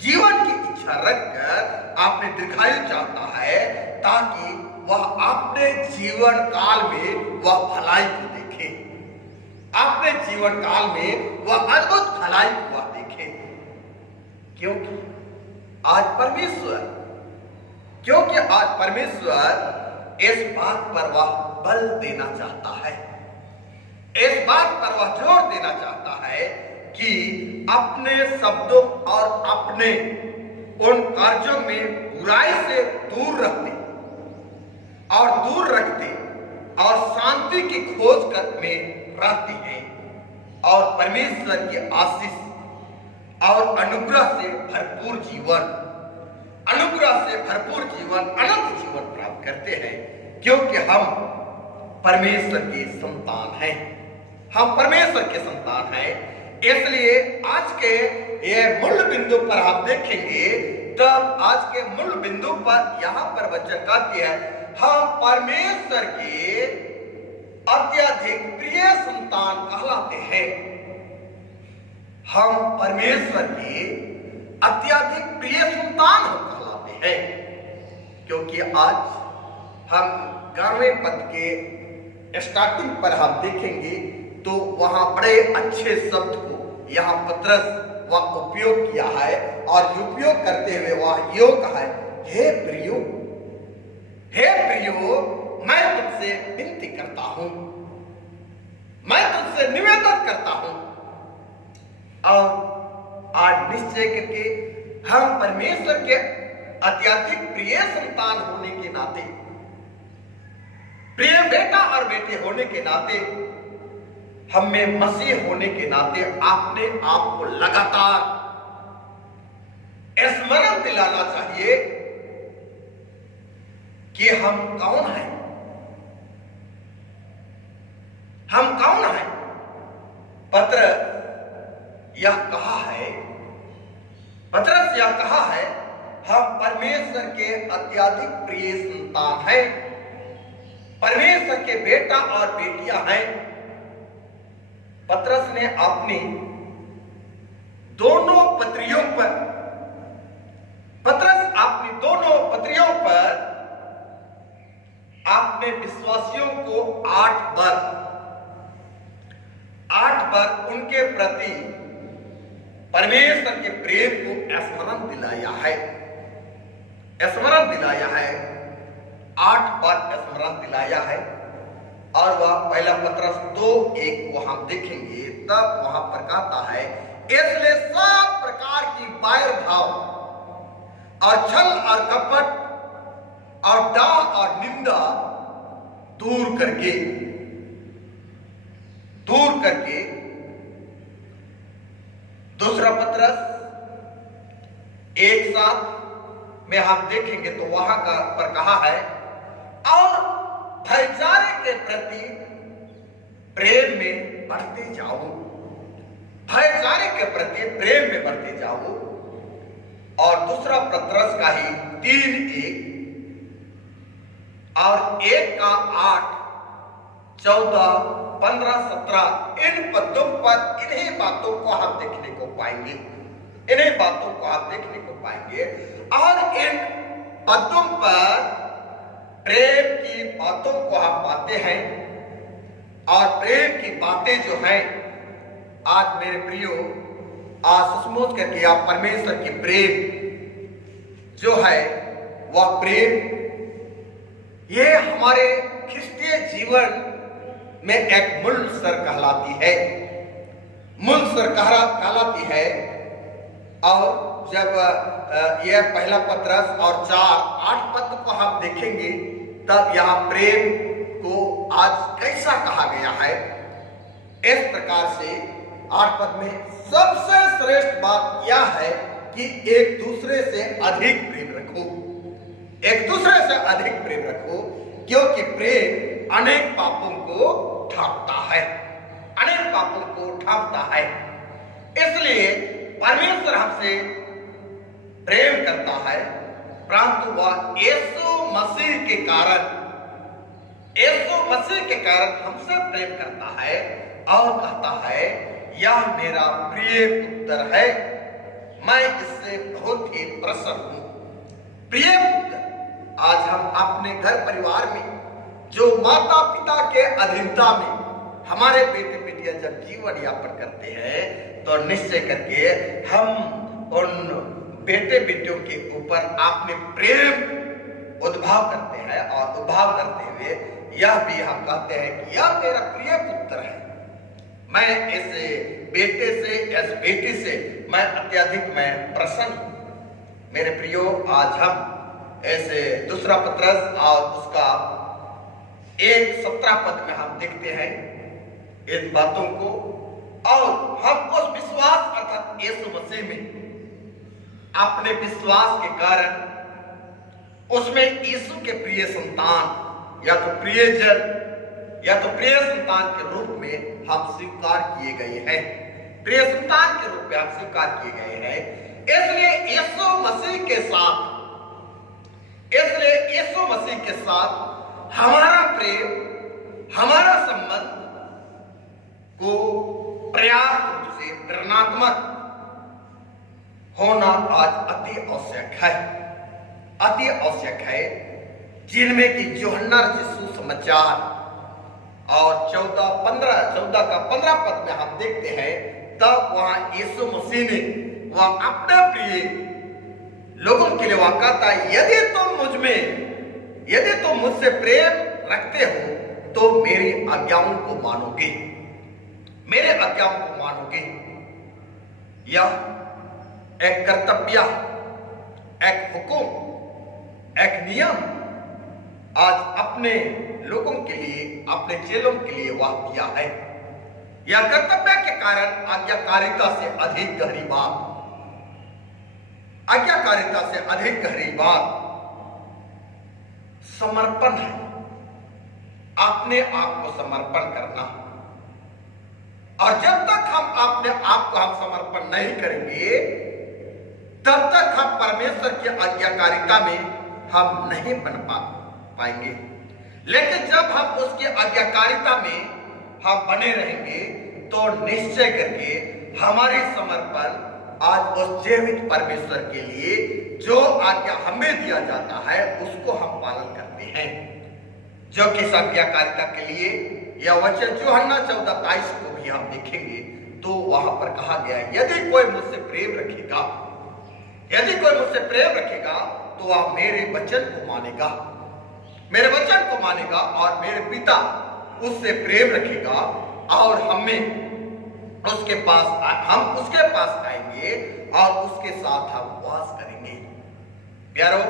जीवन की इच्छा रखकर आपने दीर्घायु चाहता है ताकि वह अपने जीवन काल में वह भलाई को देखे, अपने जीवन काल में वह अद्भुत भलाई को वह देखे। क्योंकि आज परमेश्वर इस बात पर वह बल देना चाहता है, इस बात पर वह जोर देना चाहता है कि अपने शब्दों और अपने उन कार्यों में बुराई से दूर रखते और शांति की खोज में रहते हैं, और परमेश्वर की आशीष और अनुग्रह से भरपूर जीवन अनंत जीवन प्राप्त करते हैं। क्योंकि हम परमेश्वर की संतान हैं, इसलिए आज के ये मूल बिंदु पर आप देखेंगे, तब आज के मूल बिंदु पर यहां पर वचन कहती है हम परमेश्वर के अत्यधिक प्रिय संतान कहलाते हैं। हम परमेश्वर के अत्यधिक प्रिय संतान कहलाते हैं, क्योंकि आज हम 11वें पद के स्टार्टिंग पर हम देखेंगे तो वहां बड़े अच्छे शब्द को यहाँ पतरस वह उपयोग किया है, और उपयोग करते हुए वह यो कहा है, हे प्रियो मैं तुझसे विनती करता हूं, मैं तुझसे निवेदन करता हूं। और आज निश्चय करके हम परमेश्वर के अत्यधिक प्रिय संतान होने के नाते, प्रिय बेटा और बेटे होने के नाते, हमें मसीह होने के नाते अपने आप को लगातार स्मरण दिलाना चाहिए कि हम कौन हैं। पतरस यह कहा है हम परमेश्वर के अत्यधिक प्रिय संतान हैं, परमेश्वर के बेटा और बेटियां हैं। पतरस ने अपनी दोनों पत्रियों पर आपने विश्वासियों को 8 बार उनके प्रति परमेश्वर के प्रेम को स्मरण दिलाया है। 8 बार स्मरण दिलाया है, और वह पहला पतरस 2:1 को हम देखेंगे, तब वहां पर कहता है इसलिए सब प्रकार की बैर भाव और छल और कपट और डाह और निंदा दूर करके दूसरा पतरस 1:7 में हम देखेंगे तो वहां पर कहा है और भाईचारे के प्रति प्रेम में बढ़ते जाओ। भाईचारे के प्रति प्रेम में बढ़ते जाओ। और दूसरा पत्रस का ही 3:1 और 1 का 8, 14, 15, 17 इन पदों पर इन्हीं बातों को हम देखने को पाएंगे। इन्हीं बातों को आप देखने को पाएंगे और इन पदों पर प्रेम की बातों को हम पाते हैं। और प्रेम की बातें जो हैं, आज मेरे प्रियो, आज सचमुच करके आप परमेश्वर की प्रेम जो है वह प्रेम, ये हमारे ख्रिस्तीय जीवन में एक मूल स्तर कहलाती है, मूल स्तर कहलाती है। और जब यह पहला पत्रस और 4-8 पद को हम देखेंगे तब यहाँ प्रेम को आज कैसा कहा गया है। इस प्रकार से 8 पद में सबसे श्रेष्ठ बात यह है कि एक दूसरे से अधिक प्रेम रखो, एक दूसरे से अधिक प्रेम रखो, क्योंकि प्रेम अनेक पापों को ढांपता है, अनेक पापों को ढांपता है। इसलिए परमेश्वर हमसे प्रेम करता है, परंतु वह यीशु मसीह के कारण, यीशु मसीह के कारण हमसे प्रेम करता है और कहता है यह मेरा प्रिय पुत्र है, मैं इससे बहुत ही प्रसन्न हूं। प्रिय पुत्र, आज हम अपने घर परिवार में जो माता पिता के अधीनता में हमारे बेटे बेटियां जब जीवन यापन करते हैं तो निश्चय करके हम उन बेटे बेटियों के ऊपर अपने प्रेम उद्भाव करते हैं और उद्भाव करते हुए यह भी हम कहते हैं कि यह मेरा प्रिय पुत्र है, मैं इस बेटे से, इस बेटी से मैं अत्यधिक मैं प्रसन्न हूं। मेरे प्रियो, आज हम ऐसे दूसरा पत्रस और उसका 1:17 पद में हम देखते हैं इन बातों को, और हम उस विश्वास अर्थात यीशु मसीह में अपने विश्वास के कारण उसमें यीशु के प्रिय संतान या तो प्रियजन या तो प्रिय संतान के रूप में हम स्वीकार किए गए हैं, प्रिय संतान के रूप में हम स्वीकार किए गए हैं। इसलिए यीशु मसीह के साथ, इसलिए यीशु मसीह के साथ हमारा प्रेम, हमारा संबंध को पर्याप्त रूप से प्रेरणात्मक होना आज अति आवश्यक है, अति आवश्यक है। जिनमें कि यूहन्ना रचित सुसमाचार और 14 का 15 पद में हम देखते हैं, तब वहां यीशु मसीह ने वह अपने प्रिय लोगों के लिए वह कहता है, यदि तुम मुझ में, यदि तुम मुझसे प्रेम रखते हो तो मेरी आज्ञाओं को मानोगे, मेरे आज्ञाओं को मानोगे। यह एक कर्तव्य, एक हुक्म, एक नियम आज अपने लोगों के लिए, अपने चेलों के लिए वह दिया है। यह कर्तव्य के कारण आज्ञाकारिता से अधिक गहरी बात, आज्ञाकारिता से अधिक गहरी बात समर्पण है, अपने आप को समर्पण करना। और जब तक हम अपने आप को हम समर्पण नहीं करेंगे तब तक हम परमेश्वर की आज्ञाकारिता में हम नहीं बन पाएंगे। लेकिन जब हम उसकी आज्ञाकारिता में हम बने रहेंगे तो निश्चय करके हमारे समर्पण आज उस जीवित परमेश्वर के लिए जो आज्ञा हमें दिया जाता है उसको हम पालन करते हैं। जो कि आज्ञाकारिता के लिए यह वचन यूहन्ना 14:23 को भी हम देखेंगे तो वहां पर कहा गया है, यदि कोई मुझसे प्रेम रखेगा, यदि कोई मुझसे प्रेम रखेगा तो वह मेरे वचन को मानेगा, मेरे वचन को मानेगा और मेरे पिता उससे प्रेम रखेगा और हमें उसके पास, हम उसके पास आएंगे और उसके साथ हम वास करेंगे। प्यारो,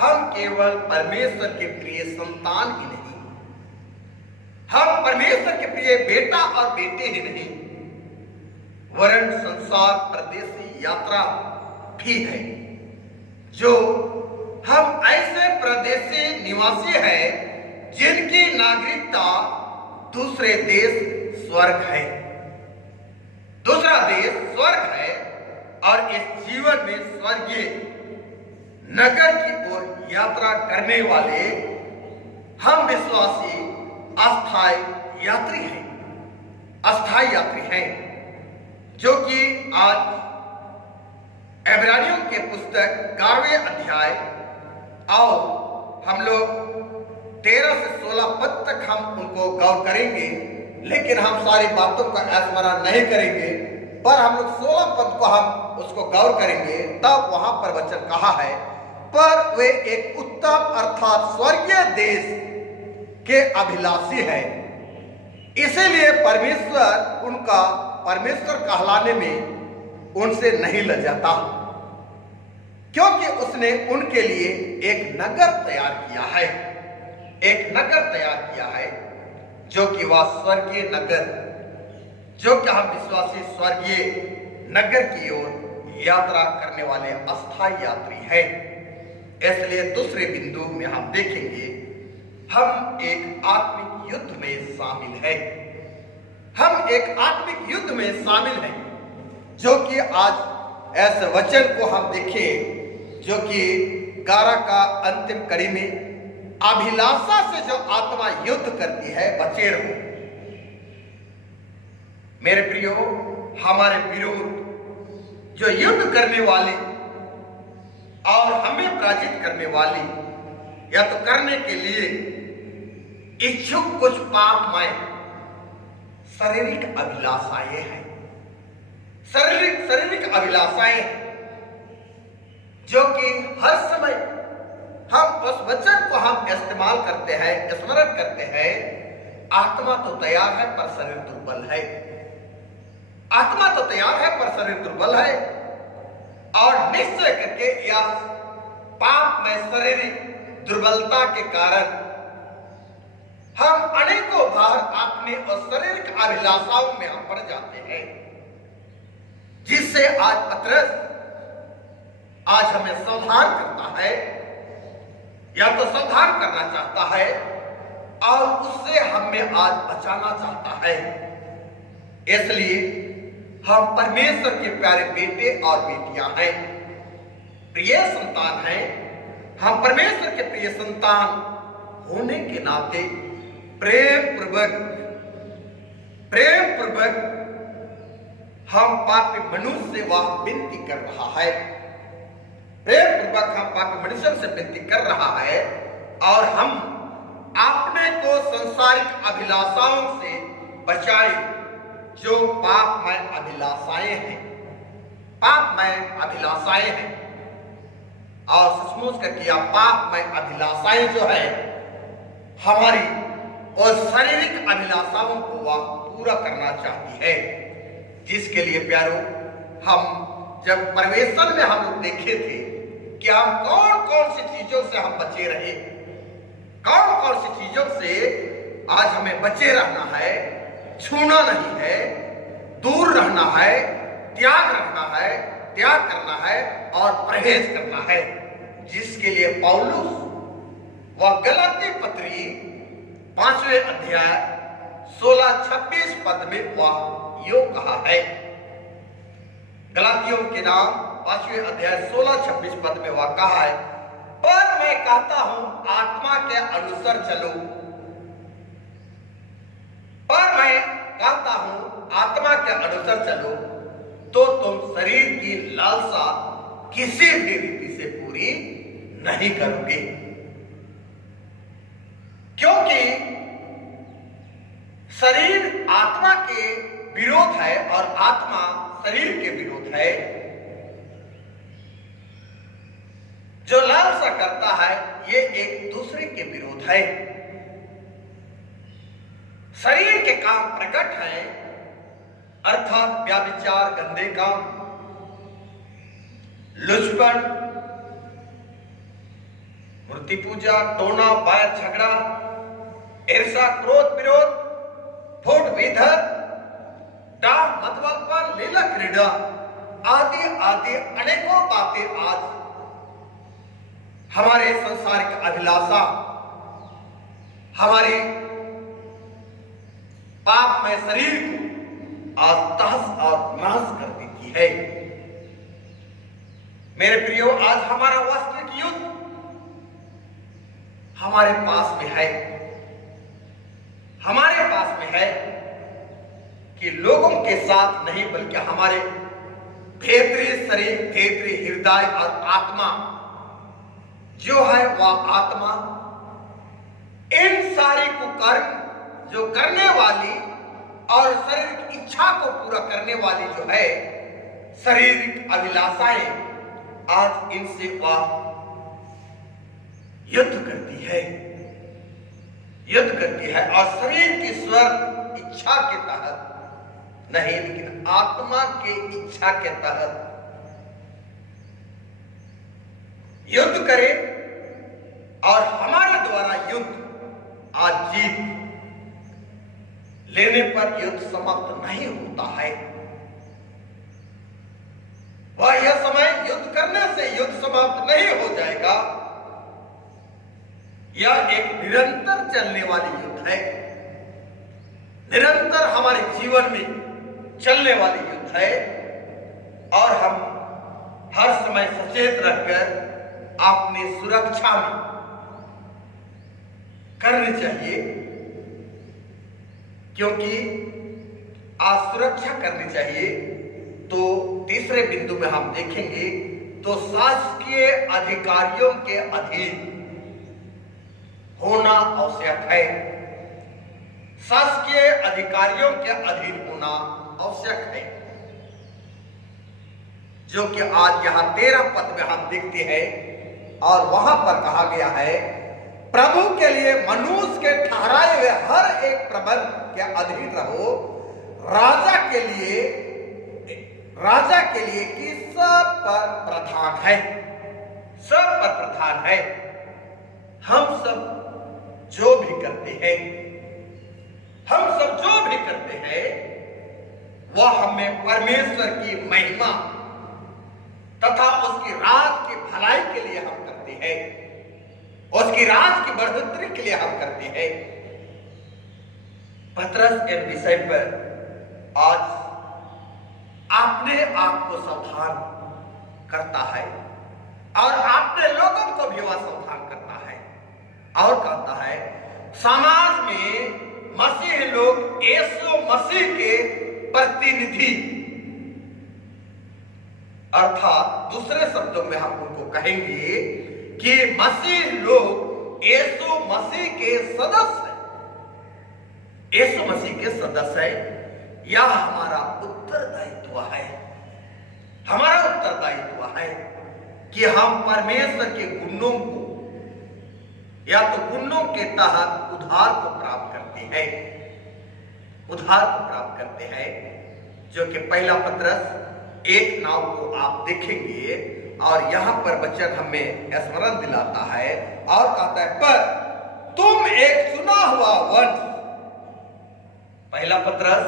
हम केवल परमेश्वर के प्रिय संतान ही नहीं, हम परमेश्वर के प्रिय बेटा और बेटे ही नहीं, वरन संसार परदेसी यात्रा भी है। जो हम ऐसे परदेसी निवासी हैं जिनकी नागरिकता दूसरे देश स्वर्ग है, दूसरा देश स्वर्ग है और इस जीवन में स्वर्गीय नगर की ओर यात्रा करने वाले हम विश्वासी अस्थायी यात्री हैं, अस्थायी यात्री हैं, जो कि आज इब्रानियों के पुस्तक 11वें अध्याय और हम लोग 13 से 16 पद तक हम उनको गौर करेंगे, लेकिन हम सारी बातों का स्मरण नहीं करेंगे, पर हम लोग 16 पद को हम उसको गौर करेंगे। तब वहां पर वचन कहा है, पर वे एक उत्तम अर्थात स्वर्गीय देश के अभिलाषी है, इसीलिए परमेश्वर उनका परमेश्वर कहलाने में उनसे नहीं लजाता, क्योंकि उसने उनके लिए एक नगर तैयार किया है, एक नगर तैयार किया है, जो कि वह स्वर्गीय नगर, जो कि हम विश्वासी स्वर्गीय नगर की ओर यात्रा करने वाले अस्थायी यात्री हैं। इसलिए दूसरे बिंदु में हम देखेंगे, हम एक आत्मिक युद्ध में शामिल हैं, हम एक आत्मिक युद्ध में शामिल हैं, जो कि आज ऐसे वचन को हम देखें, जो कि 11 का अंतिम कड़ी में अभिलाषा से जो आत्मा युद्ध करती है, बचे रहो। मेरे प्रियो, हमारे विरोध जो युद्ध करने वाले और हमें पराजित करने वाली या तो करने के लिए इच्छुक कुछ पापमय शारीरिक अभिलाषाएं हैं, शारीरिक अभिलाषाएं, जो कि हर समय हम उस वचन को हम इस्तेमाल करते हैं, स्मरण करते हैं, आत्मा तो तैयार है पर शरीर दुर्बल है, आत्मा तो तैयार है पर शरीर दुर्बल है, और निश्चय करके या पाप में शारीरिक दुर्बलता के कारण हम अनेकों बार अपने शारीरिक अभिलाषाओं में हम पड़ जाते हैं, जिससे आज पतरस आज हमें सावधान करता है, या तो सावधान करना चाहता है और उससे हमें आज बचाना चाहता है। इसलिए हम परमेश्वर के प्यारे बेटे और बेटियां हैं, प्रिय संतान हैं। हम परमेश्वर के प्रिय संतान होने के नाते प्रेम पूर्वक हम पापी मनुष्य से वह विनती कर रहा है, प्रेम पूर्वक हम पापी मनुष्य से विनती कर रहा है, और हम अपने को संसारिक अभिलाषाओं से बचाए, जो पापमय अभिलाषाएं हैं, पापमय अभिलाषाएं हैं। और सचमुच का किया पापमय अभिलाषाएं जो है हमारी और शारीरिक अभिलाषाओं को वह पूरा करना चाहती है, जिसके लिए प्यारो हम जब परमेश्वर में हम लोग देखे थे कि हम कौन कौन सी चीजों से हम बचे रहे, कौन कौन सी चीजों से आज हमें बचे रहना है, छूना नहीं है, दूर रहना है, त्याग रखना है, त्याग करना है और परहेज करना है, जिसके लिए पौलुस वह गलाती पत्री 5वें अध्याय 16-26 पद में वह यूं कहा है। गलातियों के नाम 5वें अध्याय 16-26 पद में वह कहा है, पर मैं कहता हूं आत्मा के अनुसार चलो, पर मैं कहता हूं आत्मा के अनुसार चलो, तो तुम शरीर की लालसा किसी भी रीति से पूरी नहीं करोगे, क्योंकि शरीर आत्मा के विरोध है और आत्मा शरीर के विरोध है। जो लालसा करता है ये एक दूसरे के विरोध है। शरीर के काम प्रकट हैं, अर्थात व्याभिचार, गंदे काम, लुचपन, मूर्ति पूजा, टोना, बैर, झगड़ा, ईर्ष्या, क्रोध, विरोध, फूट, विधर, डांव, मतवालपन, लीला क्रीड़ा आदि आदि अनेकों बातें आज हमारे संसारिक अभिलाषा, हमारे पाप में शरीर को आज तहस और नहस कर देती है। मेरे प्रियो, आज हमारा वास्तविक युद्ध हमारे पास में है, हमारे पास में है कि लोगों के साथ नहीं बल्कि हमारे भीतरी शरीर, भीतरी हृदय और आत्मा जो है वह आत्मा इन सारी कुकर्म जो करने वाली और शारीरिक इच्छा को पूरा करने वाली जो है शारीरिक अभिलाषाएं, आज इनसे वह युद्ध करती है, युद्ध करती है। और शरीर की स्वर इच्छा के तहत नहीं, लेकिन आत्मा के इच्छा के तहत युद्ध करे। और हमारे द्वारा युद्ध आज जीत लेने पर युद्ध समाप्त नहीं होता है। वह यह समय युद्ध करने से युद्ध समाप्त नहीं हो जाएगा। यह एक निरंतर चलने वाली युद्ध है, निरंतर हमारे जीवन में चलने वाली युद्ध है। और हम हर समय सचेत रहकर अपनी सुरक्षा में करनी चाहिए, क्योंकि आज सुरक्षा करनी चाहिए। तो तीसरे बिंदु में हम देखेंगे तो शासकीय अधिकारियों के अधीन होना आवश्यक है। शासकीय अधिकारियों के अधीन होना आवश्यक है, जो कि आज यहां 13 पद में हम देखते हैं। और वहां पर कहा गया है, प्रभु के लिए मनुष्य के ठहराए हुए हर एक प्रबंध के अधीन रहो, राजा के लिए कि सब पर प्रधान है, सब पर प्रधान है। हम सब जो भी करते हैं, हम सब जो भी करते हैं, वह हमें परमेश्वर की महिमा तथा उसकी राज की भलाई के लिए हम करते हैं, उसकी राज की बढ़ोतरी के लिए हम करते हैं। पतरस इस विषय पर आज अपने आप को सावधान करता है और अपने लोगों को भी वह सावधान करता है। और कहता है, समाज में मसीह लोग यीशु मसीह के प्रतिनिधि, अर्थात दूसरे शब्दों में हम उनको कहेंगे कि मसीह लोग यीशु मसीह के सदस्य हैं, यीशु मसीह के सदस्य हैं। यह हमारा उत्तरदायित्व है, हमारा उत्तरदायित्व है कि हम परमेश्वर के गुणों को या तो गुणों के तहत उद्धार को प्राप्त करते हैं, उद्धार को प्राप्त करते हैं, जो कि पहला पतरस 1:9 को आप देखेंगे। और यहां पर वचन हमें स्मरण दिलाता है और कहता है, पर तुम एक चुना हुआ वंश, पहला पतरस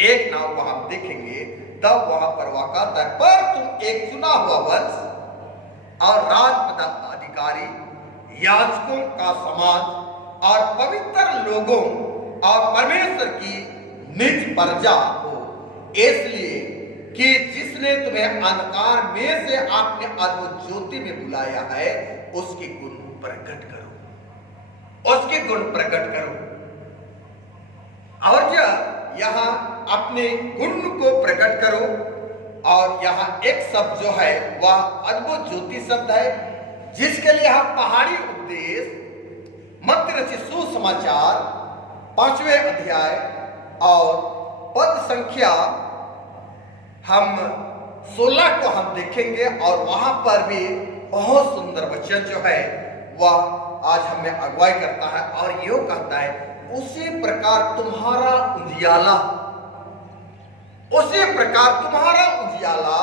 1:9 को हम देखेंगे, तब वहां पर वह कहता है, पर तुम एक चुना हुआ वंश और राज अधिकारी, याजकों का समाज और पवित्र लोगों और परमेश्वर की निज प्रजा हो, इसलिए कि जिसने तुम्हें अंधकार में से अपने अद्भुत ज्योति में बुलाया है, उसके गुण प्रकट करो, उसके गुण प्रकट करो। और जब यहां अपने गुण को प्रकट करो, और यहां एक शब्द जो है वह अद्भुत ज्योति शब्द है, जिसके लिए हम पहाड़ी उपदेश मत्ती रचित सुसमाचार 5वें अध्याय और पद संख्या हम 16 को हम देखेंगे। और वहां पर भी बहुत सुंदर वचन जो है वह आज हमें अगुवाई करता है और यो कहता है, उसी प्रकार तुम्हारा उजियाला, उसी प्रकार तुम्हारा उजियाला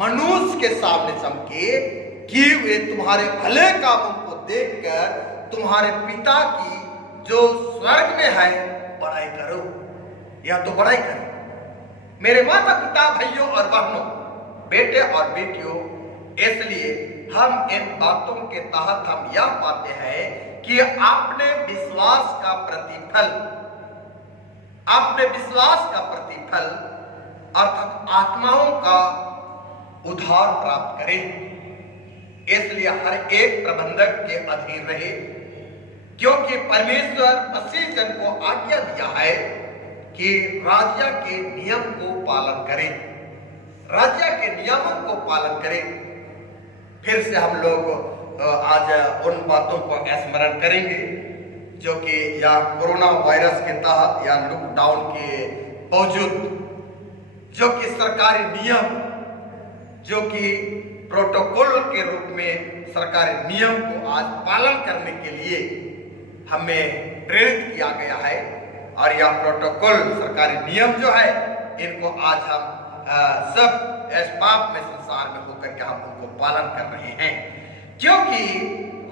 मनुष्य के सामने चमके, कि वे तुम्हारे भले कामों को देखकर तुम्हारे पिता की जो स्वर्ग में है बड़ाई करो। या तो बड़ाई करो। मेरे माता पिता, भाइयों और बहनों, बेटे और बेटियों, इसलिए हम इन बातों के तहत हम यह पाते हैं कि अपने विश्वास का प्रतिफल अपने विश्वास का प्रतिफल अर्थात आत्माओं का उद्धार प्राप्त करें। इसलिए हर एक प्रबंधक के अधीन रहे, क्योंकि परमेश्वर मसीह जन को आज्ञा दिया है कि राज्य के नियम को पालन करें, राज्य के नियमों को पालन करें। फिर से हम लोग आज उन बातों को स्मरण करेंगे जो कि या कोरोना वायरस के तहत या लॉकडाउन के बावजूद जो कि सरकारी नियम, जो कि प्रोटोकॉल के रूप में सरकारी नियम को आज पालन करने के लिए हमें प्रेरित किया गया है। और यह प्रोटोकॉल सरकारी नियम जो है इनको आज हम सब इस पाप में संसार में होकर के हम उनको पालन कर रहे हैं, क्योंकि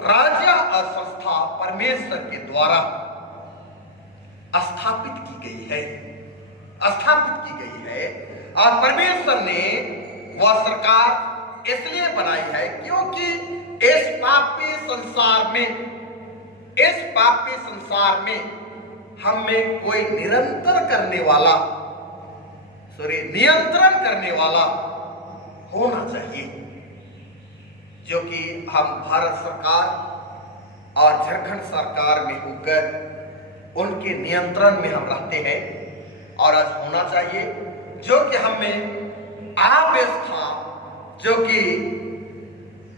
राज्य और संस्था परमेश्वर के द्वारा स्थापित की गई है, स्थापित की गई है। और परमेश्वर ने वह सरकार इसलिए बनाई है क्योंकि इस पापी संसार में हमें कोई नियंत्रण करने वाला होना चाहिए, जो कि हम भारत सरकार और झारखंड सरकार में होकर उनके नियंत्रण में हम रहते हैं। और आज होना चाहिए जो कि हमें व्यवस्था जो कि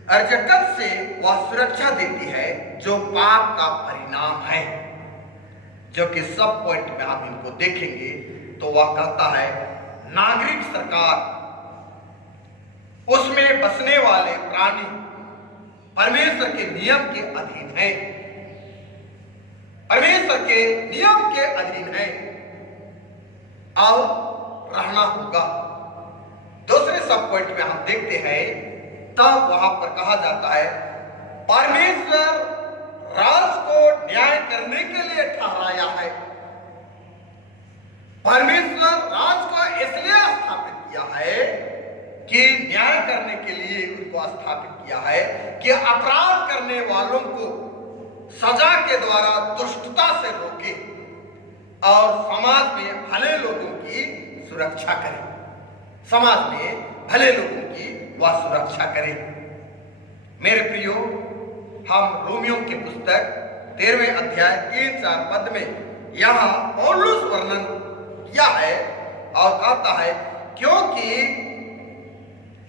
अर्जकत से वह सुरक्षा देती है, जो पाप का परिणाम है, जो कि सब पॉइंट में आप इनको देखेंगे तो वह कहता है नागरिक सरकार, उसमें बसने वाले प्राणी परमेश्वर के नियम के अधीन है, परमेश्वर के नियम के अधीन है और रहना होगा। दूसरे सब पॉइंट में हम देखते हैं तब वहां पर कहा जाता है परमेश्वर राज को न्याय करने के लिए ठहराया है। परमेश्वर राज को इसलिए स्थापित किया है कि न्याय करने के लिए उनको स्थापित किया है कि अपराध करने वालों को सजा के द्वारा दुष्टता से रोके और समाज में भले लोगों की सुरक्षा करे, समाज में भले लोगों की वह सुरक्षा करे। मेरे प्रियो, हम रोमियो की पुस्तक 13वें अध्याय 3-4 पद में यहां पौलुस वर्णन किया है और कहता है क्योंकि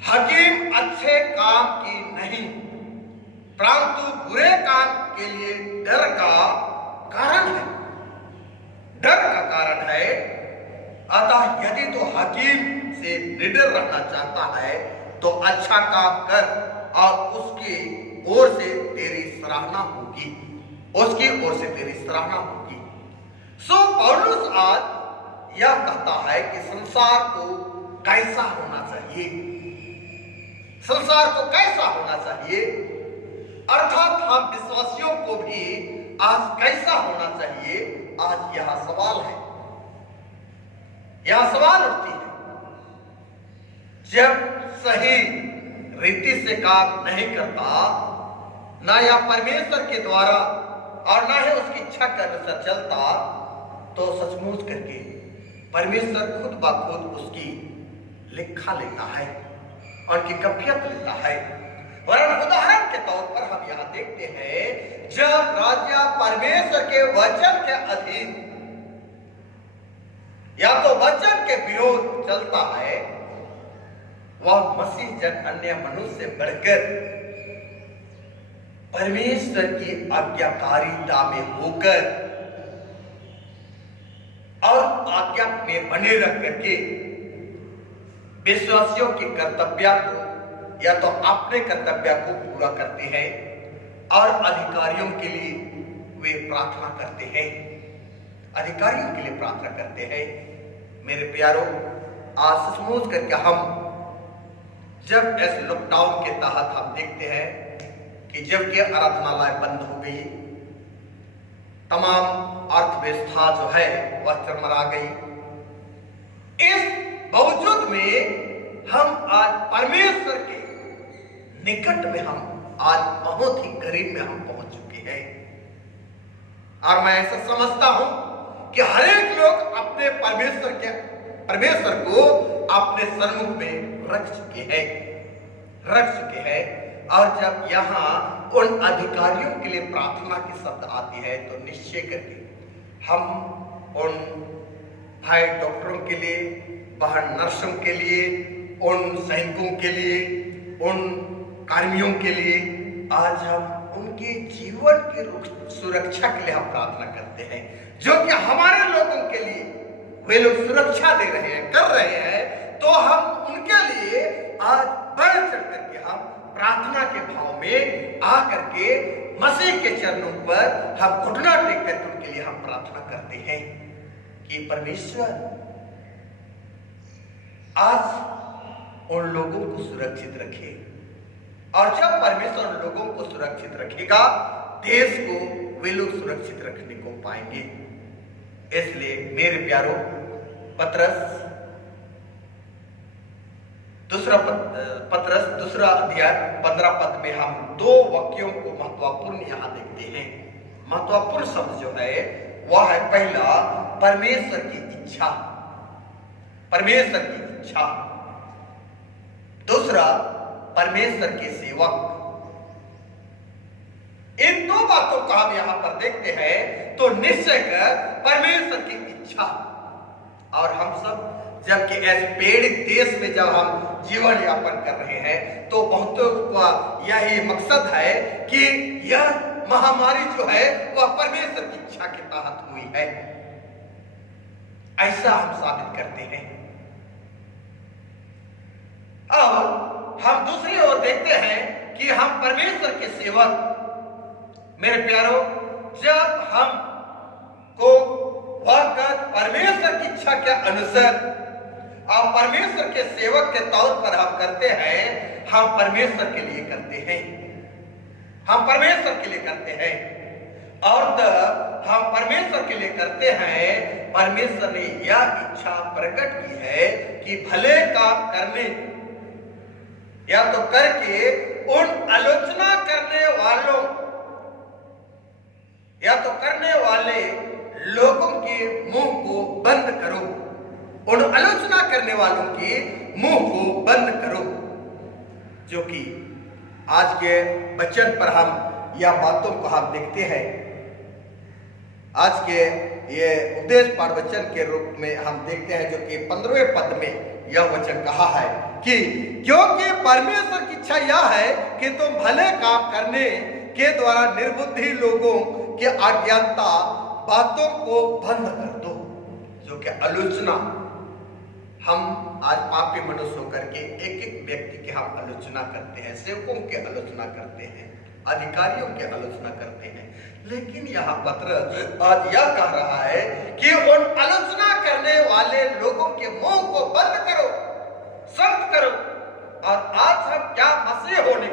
हकीम अच्छे काम की नहीं परंतु बुरे काम के लिए डर का कारण है, डर का कारण है। अतः यदि तो हकीम से निडर रहना चाहता है तो अच्छा काम कर और उसकी ओर से तेरी सराहना होगी, उसकी ओर से तेरी सराहना होगी। सो पौलुस आज यह कहता है कि संसार को कैसा होना चाहिए, संसार को कैसा होना चाहिए, अर्थात हम विश्वासियों को भी आज कैसा होना चाहिए। आज यह सवाल है, यह सवाल उठती है। जब सही रीति से काम नहीं करता, ना या परमेश्वर के द्वारा और ना ही उसकी इच्छा के अनुसार चलता, तो सचमुच करके परमेश्वर खुद ब खुद उसकी लेखा लेता है, उनकी कफियत लेता है। वरन उदाहरण के तौर पर हम यहां देखते हैं जब राज्य परमेश्वर के वचन के अधीन या तो वचन के विरोध चलता है, वह मसीह जन अन्य मनुष्य से बढ़कर परमेश्वर की आज्ञाकारिता में होकर और आज्ञा में बने रह करके विश्वासियों के कर्तव्य को या तो अपने कर्तव्य को पूरा करते हैं और अधिकारियों के लिए वे प्रार्थना करते हैं, अधिकारियों के लिए प्रार्थना करते हैं। मेरे प्यारों, आज सचमुच करके हम जब इस लॉकडाउन के तहत हम देखते हैं कि जबकि आराधनालय बंद हो गई, तमाम अर्थव्यवस्था जो है वह चरमरा गई, इस बावजूद में हम आज परमेश्वर के निकट में हम आज बहुत ही करीब में हम पहुंच चुके हैं। और मैं ऐसा समझता हूं कि हर एक लोग अपने परमेश्वर को अपने सन्मुख में रख चुके हैं। और जब यहाँ उन अधिकारियों के लिए प्रार्थना की शब्द आती है तो निश्चय करके हम उन भाई डॉक्टरों के लिए, बहन नर्सों के लिए, उन सैनिकों के लिए, उन कर्मियों के लिए आज हम उनके जीवन की सुरक्षा के लिए हम प्रार्थना करते हैं, जो कि हमारे लोगों के लिए वे लोग सुरक्षा दे रहे हैं, कर रहे हैं। तो हम उनके लिए आज बढ़ चढ़ करके हम प्रार्थना के भाव में आकर के मसीह के चरणों पर हम घुटना टेक करके उनके लिए हम प्रार्थना करते हैं कि परमेश्वर आज उन लोगों को सुरक्षित रखे। और जब परमेश्वर उन लोगों को सुरक्षित रखेगा, देश को वे लोग सुरक्षित रखने को पाएंगे। इसलिए मेरे प्यारो, पतरस दूसरा अध्याय 15 पद में हम दो वाक्यों को महत्वपूर्ण यहां देखते हैं। महत्वपूर्ण शब्द जो है वह है पहला परमेश्वर की इच्छा, परमेश्वर की इच्छा। दूसरा परमेश्वर के सेवक। इन दो बातों को हम यहां पर देखते हैं तो निश्चय कर परमेश्वर की इच्छा। और हम सब जबकि ऐसे पीड़ित देश में जब हम जीवन यापन कर रहे हैं तो बहुतों का यही मकसद है कि यह महामारी जो है वह परमेश्वर की इच्छा के तहत हुई है, ऐसा हम साबित करते हैं। और हम दूसरी ओर देखते हैं कि हम परमेश्वर के सेवक। मेरे प्यारो, जब हम को वह परमेश्वर की इच्छा के अनुसार और परमेश्वर के सेवक के तौर पर हम करते हैं, हम परमेश्वर के लिए करते हैं, हम परमेश्वर के लिए करते हैं। और हम परमेश्वर के लिए करते हैं, परमेश्वर ने यह इच्छा प्रकट की है कि भले काम करने या तो करके उन आलोचना करने वालों या तो करने वाले लोगों के मुंह को बंद करो, उन आलोचना करने वालों के मुंह को बंद करो। जो कि आज के वचन पर हम यह बातों को हम देखते हैं। आज के ये उपदेश पाठ वचन के रूप में हम देखते हैं, जो कि 15वें पद में यह वचन कहा है कि क्योंकि परमेश्वर की इच्छा यह है कि तुम भले काम करने के द्वारा निर्बुद्धि लोगों की अज्ञानता बातों को बंद कर दो। जो कि आलोचना, हम आज पापी मनुष्य होकर के एक एक व्यक्ति की हम आलोचना करते हैं, सेवकों की आलोचना करते हैं, अधिकारियों की आलोचना करते हैं। लेकिन यहाँ पत्र आज यह कह रहा है कि उन आलोचना करने वाले लोगों के मुंह को बंद करो, शांत करो। और आज हम क्या मसीह होने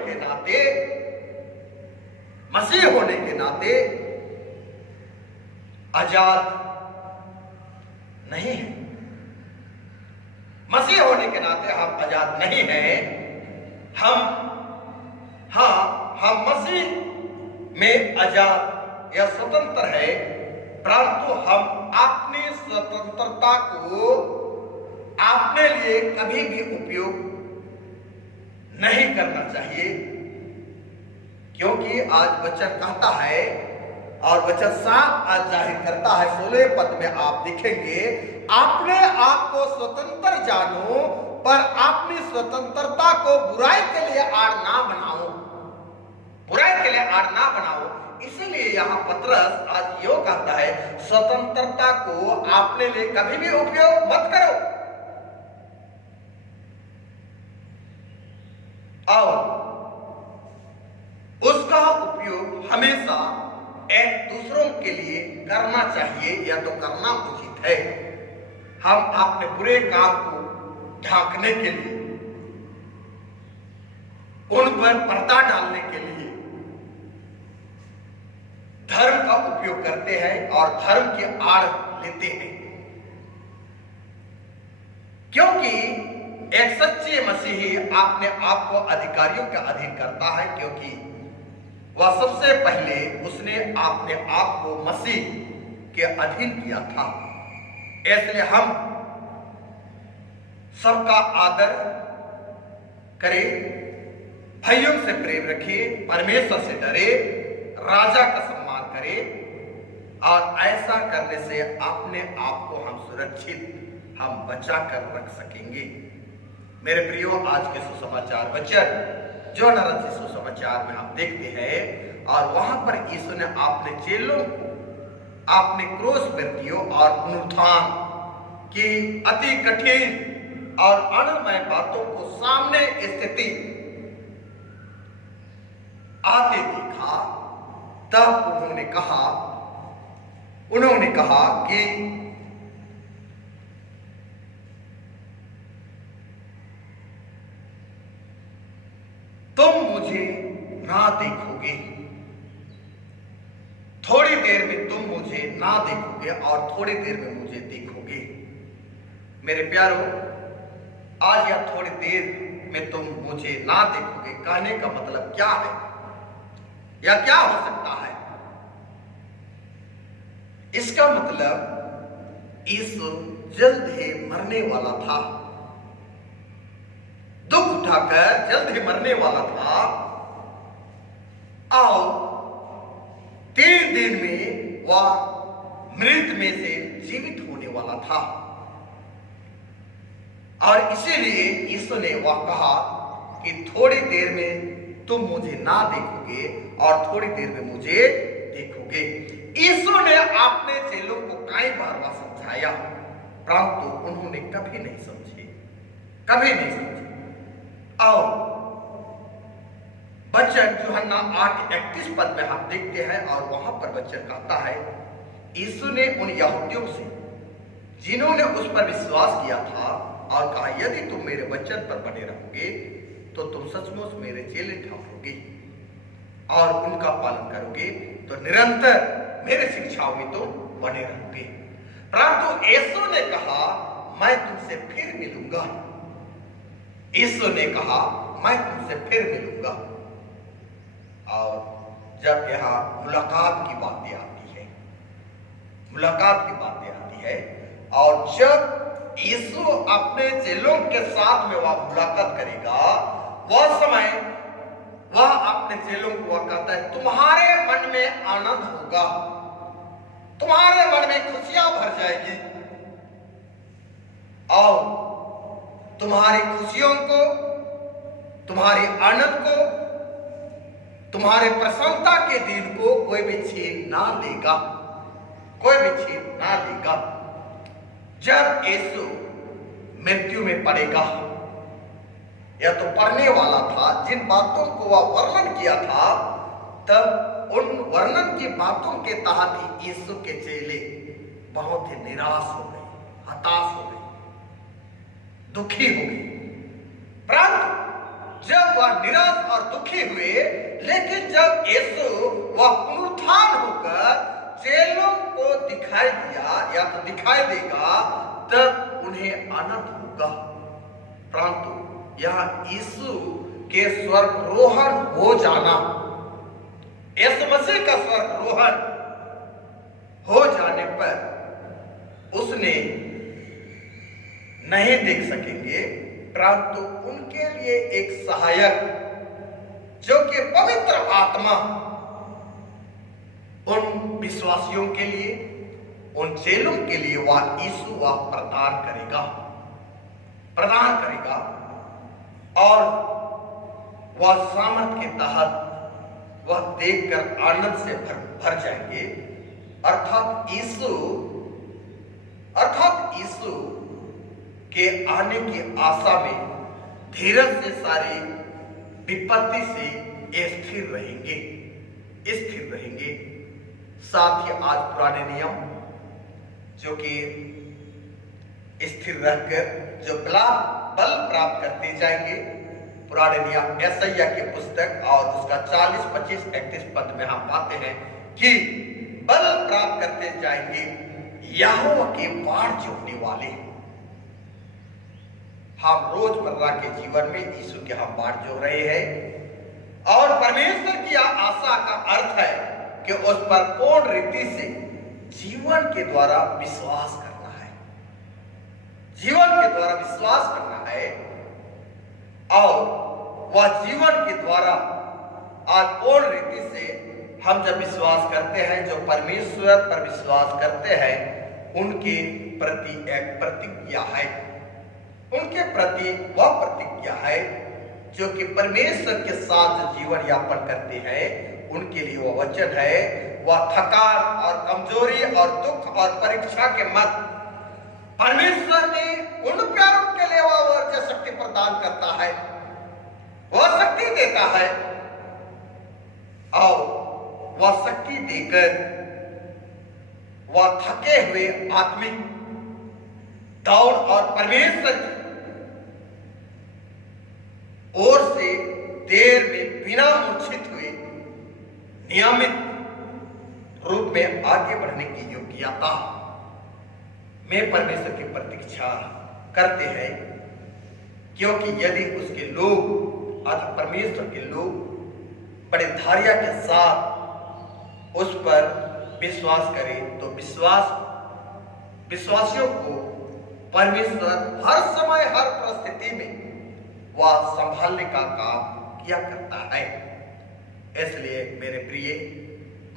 के नाते आजाद नहीं है। मसीह होने के नाते हम आजाद नहीं हैं। हम मसीह में आजाद या स्वतंत्र है, परंतु हम अपनी स्वतंत्रता को अपने लिए कभी भी उपयोग नहीं करना चाहिए। क्योंकि आज वचन कहता है और वचन साफ आज जाहिर करता है, 16वें पद में आप देखेंगे, अपने आप को स्वतंत्र जानो पर अपनी स्वतंत्रता को बुराई के लिए आड़ ना बनाओ, बुराई के लिए आड़ ना बनाओ। इसलिए यहाँ पतरस आज यो कहता है, स्वतंत्रता को अपने लिए कभी भी उपयोग मत करो। और उसका उपयोग हमेशा एक दूसरों के लिए करना चाहिए या तो करना उचित है। हम अपने बुरे काम को ढांकने के लिए, उन पर पर्दा डालने के लिए धर्म का उपयोग करते हैं और धर्म की आड़ लेते हैं। क्योंकि एक सच्चे मसीही अपने आप को अधिकारियों के अधीन करता है, क्योंकि वह सबसे पहले उसने अपने आप को मसीह के अधीन किया था। इसलिए हम सबका आदर करें, भाइयों से प्रेम रखें, परमेश्वर से डरे, राजा का सम्मान करें, और ऐसा करने से अपने आप को हम सुरक्षित, हम बचा कर रख सकेंगे। मेरे प्रियो, आज के सुसमाचार वचन जो नरक सुसमाचार में हम देखते हैं, और वहां पर यीशु ने अपने चेलों को अपने क्रूस मृत्यु और पुनरुत्थान की अति कठिन और अणुमय बातों को सामने स्थिति आते देखा। तब उन्होंने कहा कि तुम मुझे ना देखोगे, थोड़ी देर में तुम मुझे ना देखोगे और थोड़ी देर में मुझे देखोगे। मेरे प्यारों, आज या थोड़ी देर में तुम मुझे ना देखोगे कहने का मतलब क्या है या क्या हो सकता है? इसका मतलब यीशु जल्द ही मरने वाला था, दुख उठाकर जल्द ही मरने वाला था, और 3 दिन में वह मृत में से जीवित होने वाला था। और इसीलिए यीशु ने वह कहा कि थोड़ी देर में तुम मुझे ना देखोगे और थोड़ी देर में मुझे देखोगे। यीशु ने अपने चेलों को कई बार वह समझाया, परंतु उन्होंने कभी नहीं समझे। और वचन यूहन्ना 8:31 पद में हम देखते हैं, और वहां पर वचन कहता है, यीशु ने उन यहूदियों से जिन्होंने उस पर विश्वास किया था और कहा, यदि तुम मेरे वचन पर बने रहोगे तो तुम सचमुच मेरे चेले ठहरोगे और उनका पालन करोगे, तो निरंतर मेरे शिक्षाओं में तो बने रहोगे। परंतु यीशु ने कहा, मैं तुमसे फिर मिलूंगा। यीशु ने कहा, मैं तुमसे फिर मिलूंगा। और जब यहाँ मुलाकात की बातें आती है, और जब यीशु अपने चेलों के साथ में वह मुलाकात करेगा, वह समय वह अपने चेलों को वह कहता है, तुम्हारे मन में आनंद होगा, तुम्हारे मन में खुशियां भर जाएगी, और तुम्हारी खुशियों को, तुम्हारे आनंद को, तुम्हारे प्रसन्नता के दिन को कोई भी छीन ना लेगा। जब यीशु मृत्यु में पड़ेगा, या तो पड़ने वाला था, जिन बातों को वह वर्णन किया था, तब उन वर्णन की बातों के तहत ही यीशु के चेले बहुत ही निराश हो गए, हताश हो गए, दुखी हो गए। परंतु जब वह निराश और दुखी हुए, लेकिन जब यीशु वह पुनरुत्थान होकर चेलों को दिखाई दिया या तो दिखाई देगा, तब उन्हें आनंद होगा। परंतु यह यीशु के स्वर्गरोहण हो जाना, यीशु मसीह का स्वर्गरोहण हो जाने पर उसने नहीं देख सकेंगे, परंतु उनके लिए एक सहायक जो कि पवित्र आत्मा उन विश्वासियों के लिए, उन चेलों के लिए वह यीशु वह प्रदान करेगा, और वह सामर्थ के तहत वह देखकर आनंद से भर जाएंगे। अर्थात यीशु के आने की आशा में धीरज से सारी विपत्ति से स्थिर रहेंगे। साथ ही आज पुराने नियम जो कि स्थिर रहकर जो बल प्राप्त करते जाएंगे, पुराने नियम यशायाह की पुस्तक और उसका 40, 25, 31 पद में हम पाते हैं कि बल प्राप्त करते जाएंगे यहोवा के बाढ़ जोड़ने वाले। हम रोजमर्रा के जीवन में यीशु के हम बाढ़ जोड़ रहे हैं, और परमेश्वर की आशा का अर्थ है कि उस पर पूर्ण रीति से जीवन के द्वारा विश्वास करना है, जीवन के द्वारा विश्वास करना है। और वह जीवन के द्वारा आज पूर्ण रीति से हम जब विश्वास करते हैं, जो परमेश्वर पर विश्वास करते हैं, उनके प्रति एक प्रतिज्ञा है। उनके प्रति वह प्रतिज्ञा है जो कि परमेश्वर के साथ जो जीवन यापन करते हैं, उनके लिए वह वचन है। वह थकान और कमजोरी और दुख और परीक्षा के मत परमेश्वर ने उन प्यारों के लिए वह ऊर्जा शक्ति प्रदान करता है, वह शक्ति देता है। और वह शक्ति देकर वह थके हुए आत्मिक दौड़ और परमेश्वर की ओर से देर में बिना मूर्छित हुए नियमित रूप में आगे बढ़ने की योग्यता में परमेश्वर की प्रतीक्षा करते हैं। क्योंकि यदि उसके लोग आज परमेश्वर के लोग बड़े धैर्य के साथ उस पर विश्वास करें, तो विश्वासियों को परमेश्वर हर समय हर परिस्थिति में वह संभालने का काम किया करता है। इसलिए मेरे प्रिय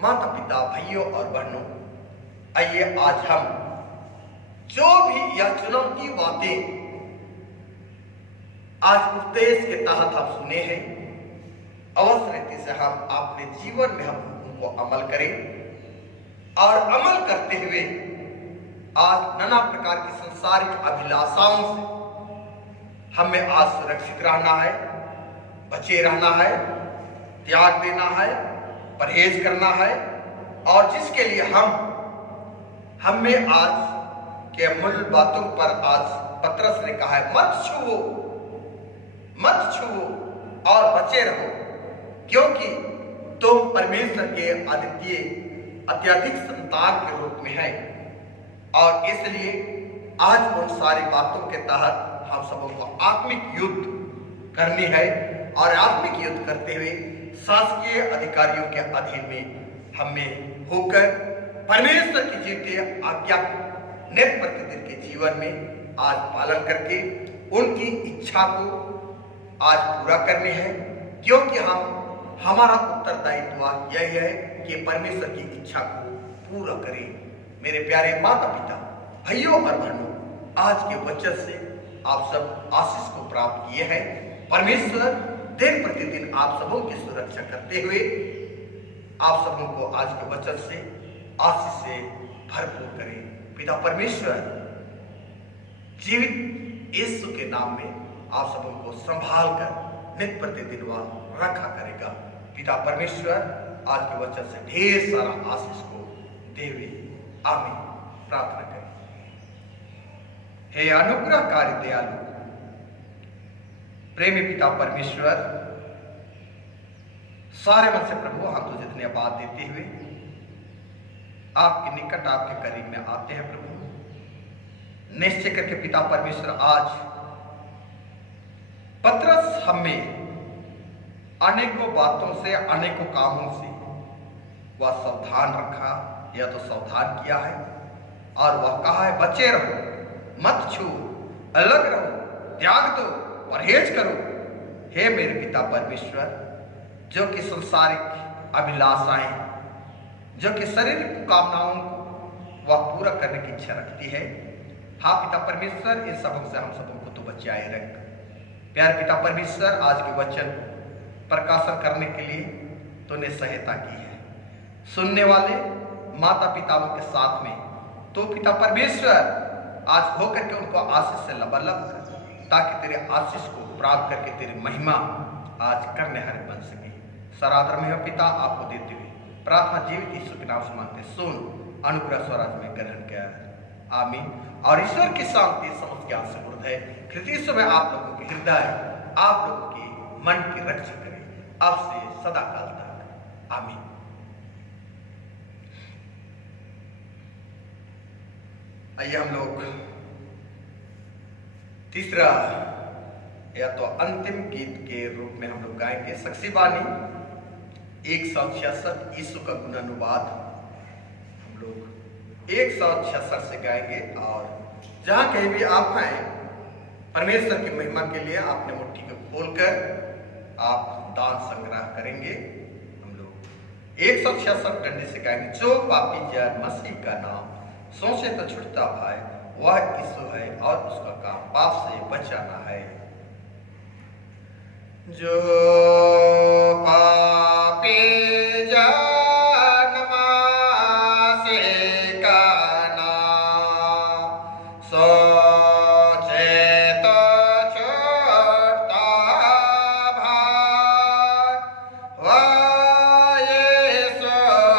माता पिता भाइयों और बहनों, आइए आज हम जो भी यह चुनौती बातें आज उपदेश के तहत हम सुने हैं, अवश्य रीति से हम अपने जीवन में हम उनको अमल करें। और अमल करते हुए आज नाना प्रकार की संसारिक अभिलाषाओं से हमें आज सुरक्षित रहना है, बचे रहना है, त्याग देना है, परहेज करना है। और जिसके लिए हमें आज के मूल बातों पर आज पतरस ने कहा है, मत छुओ और बचे रहो, क्योंकि तुम परमेश्वर के अत्यधिक संतान के रूप में है। और इसलिए आज उन सारी बातों के तहत हम सबों को आत्मिक युद्ध करनी है। और आत्मिक युद्ध करते हुए शासकीय अधिकारियों के अधीन में हमें होकर परमेश्वर की जीवते आज्ञा नित्य प्रतिदिन के जीवन में आज पालन करके उनकी इच्छा को आज पूरा करने हैं। क्योंकि हमारा उत्तरदायित्व यही है कि परमेश्वर की इच्छा को पूरा करें। मेरे प्यारे माता पिता भाइयों और बहनों, आज के वचन से आप सब आशीष को प्राप्त किए हैं। परमेश्वर दिन प्रतिदिन आप सबों की सुरक्षा करते हुए आप सबों को आज के वचन से आशीष से भरपूर करें। पिता परमेश्वर जीवित यीशु के नाम में आप सबों को संभाल कर नित्य प्रतिदिन वह रखा करेगा। पिता परमेश्वर आज के वचन से ढेर सारा आशीष को देवे। आमीन। प्रार्थना करें। हे अनुग्रहकारी दयालु प्रेमी पिता परमेश्वर, सारे मन से प्रभु हम तुझे धन्यवाद देते हुए आपके निकट आपके करीब में आते हैं। प्रभु निश्चय करके पिता परमेश्वर आज पतरस हमें अनेकों बातों से अनेकों कामों से वह सावधान रखा, या तो सावधान किया है। और वह कहा है बचे रहो, मत छू, अलग रहो, त्याग दो, परहेज करो। हे मेरे पिता परमेश्वर, जो कि संसारिक अभिलाषाएं, जो कि शारीरिक कामनाओं को वह पूरा करने की इच्छा रखती है, हाँ पिता परमेश्वर, इन सबों से हम सबों को तो बचाए रख। प्यार पिता परमेश्वर, आज के वचन प्रकाशन करने के लिए तूने सहायता की है। सुनने वाले माता पिताओं के साथ में तो पिता परमेश्वर आज होकर के उनको आशीष से लबालब कर, ताकि तेरे आशीष को प्राप्त करके तेरी महिमा आज करने हरे बन सके। सरादर में पिता आपको देते हुए प्रार्थना जीवित यीशु के नाम से मांगते, सुन अनुग्रह स्वराज में ग्रहण किया। आमीन। और ईश्वर की शांति समस्त ज्ञान से मूर्त है, ख्रिस्त में आप लोगों के हृदय, आप लोगों के मन की रक्षा करे अब से सदा काल तक। आमीन। आइए हम लोग तीसरा या तो अंतिम गीत के रूप में हम लोग गाएंगे साक्षी बानी 166 यीशु का गुणानुवाद हम लोग 166 से गाएंगे। और जहां कहीं भी आप हैं, परमेश्वर की महिमा के लिए आपने मुट्ठी को खोलकर आप दान संग्रह करेंगे। हम लोग 166 डंडे से गाएंगे। जो पापी जन मसीह का नाम सोचे तो छुटता भाई, वह यीशु है और उसका काम पाप से बचाना है। जो पापी जन मसीह का नाम सोचे तो छुटता भाई, वह यीशु है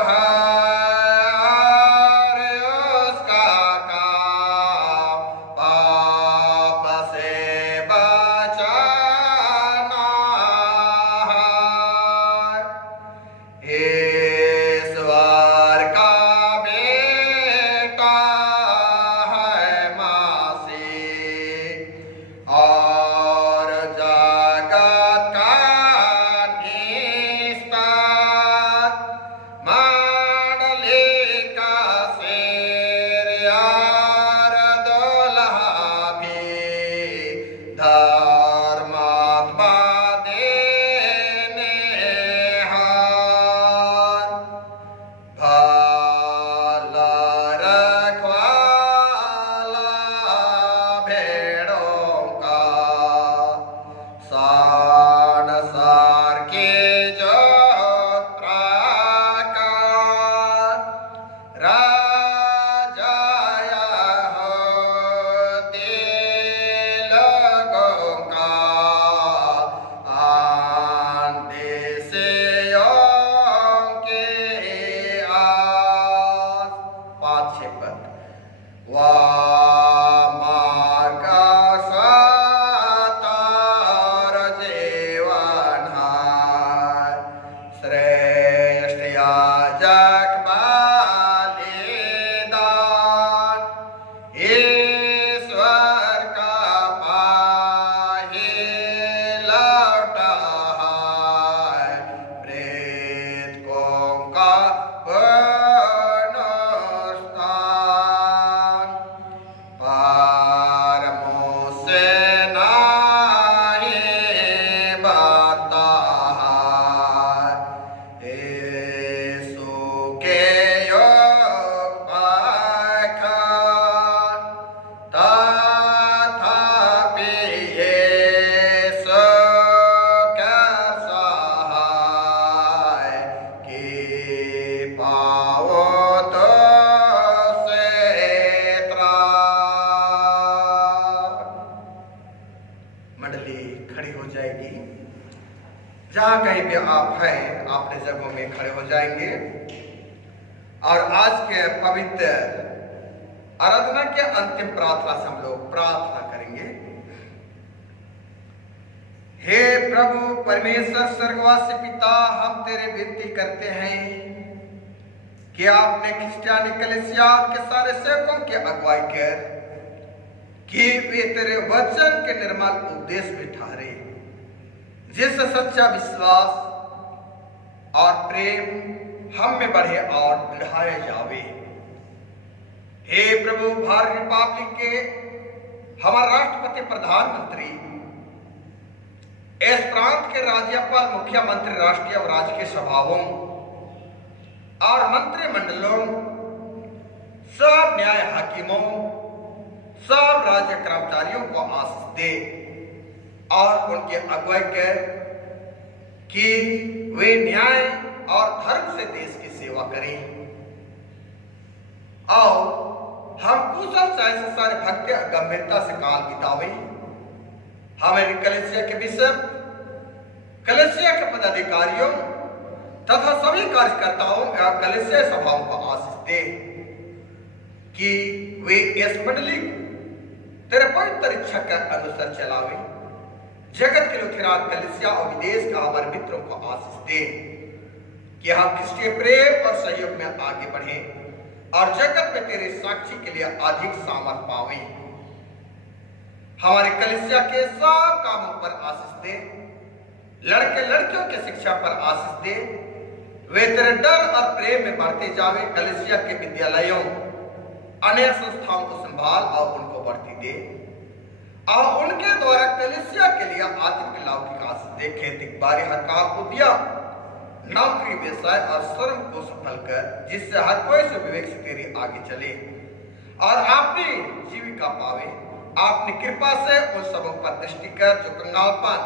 और उसका काम पाप से बचाना है। ईश्वर का बेटा है मसीह और जगत का निस्तार, मंडली का सिर और दुल्हा भी धर्मात्मा देनेहार, भला रखवाला भेड़ों का, संसार की जोत प्रकाश, राजा यहूदी लोगों का, अंदेसियों के आस। 5-6 पद। मार्ग सतार जीवन है, श्रेष्ठ याजक बलिदान, ईश्वर का पाही लौटा है, प्रेतों का पुनरुत्थान, परमों से नहीं बता है, यीशु के योग पाखंड, तथापि यीशु कर सहाय, कि पाओ तो से त्राण। मंडली खड़ी हो जाएगी। जहां कहीं भी आप हैं, अपने जगहों में खड़े हो जाएंगे और आज के पवित्र आराधना के अंतिम प्रार्थना से हम लोग प्रार्थना करेंगे। हे प्रभु परमेश्वर स्वर्गवासी पिता, हम तेरे विनती करते हैं कि आपने क्रिश्चियानी कलीसिया के सारे सेवकों की अगुवाई कर कि वे तेरे वचन के निर्मल उपदेश में ठहरे, जिससे सच्चा विश्वास और प्रेम हम में बढ़े और बढ़ाए जावे। हे प्रभु, भारत रिपब्लिक के हमारे राष्ट्रपति प्रधानमंत्री, इस प्रांत के राज्यपाल, मुख्यमंत्री, राष्ट्रीय और राजकीय सभाओं और मंत्रिमंडलों, सब न्याय हाकिमों, सब राज्य कर्मचारियों को आशीष दे और उनकी अगुवाई कर कि वे न्याय और धर्म से देश की सेवा करें। और हम कुशल चाय से सारे भक्ति गंभीरता से काल बितावें। हमारी कलीसिया के बिशप, कलीसिया के पदाधिकारियों तथा सभी कार्यकर्ताओं एवं कलीसिया सभाओं को आशीष दे कि वे इस मंडली तेरे पवित्र इच्छा के अनुसार चलावे। जगत के लुथेरान कलीसिया और विदेश के हमारे मित्रों को आशीष दे कि हम क्रिस्टीय प्रेम और सहयोग में आगे बढ़े और जगत में तेरे साक्षी के लिए अधिक सामर्थ पावे। हमारे कलीसिया के सब कामों पर आशीष दे, लड़के लड़कियों की शिक्षा पर आशीष दे, वे तेरे डर और प्रेम में बढ़ते जावे। कलीसिया के विद्यालयों अन्य संस्थाओं को संभाल और उनको बढ़ती दे और उनके द्वारा कलीसिया के लिए आत्मिक लाभ की आस देखे। दिखबारी हर काम को दिया, नौकरी, व्यवसाय और श्रम को सफल कर, जिससे हर कोई से विवेक से तेरी आगे चले और अपनी जीविका पावे। अपनी कृपा से उन सबों पर दृष्टि कर जो कंगालपन,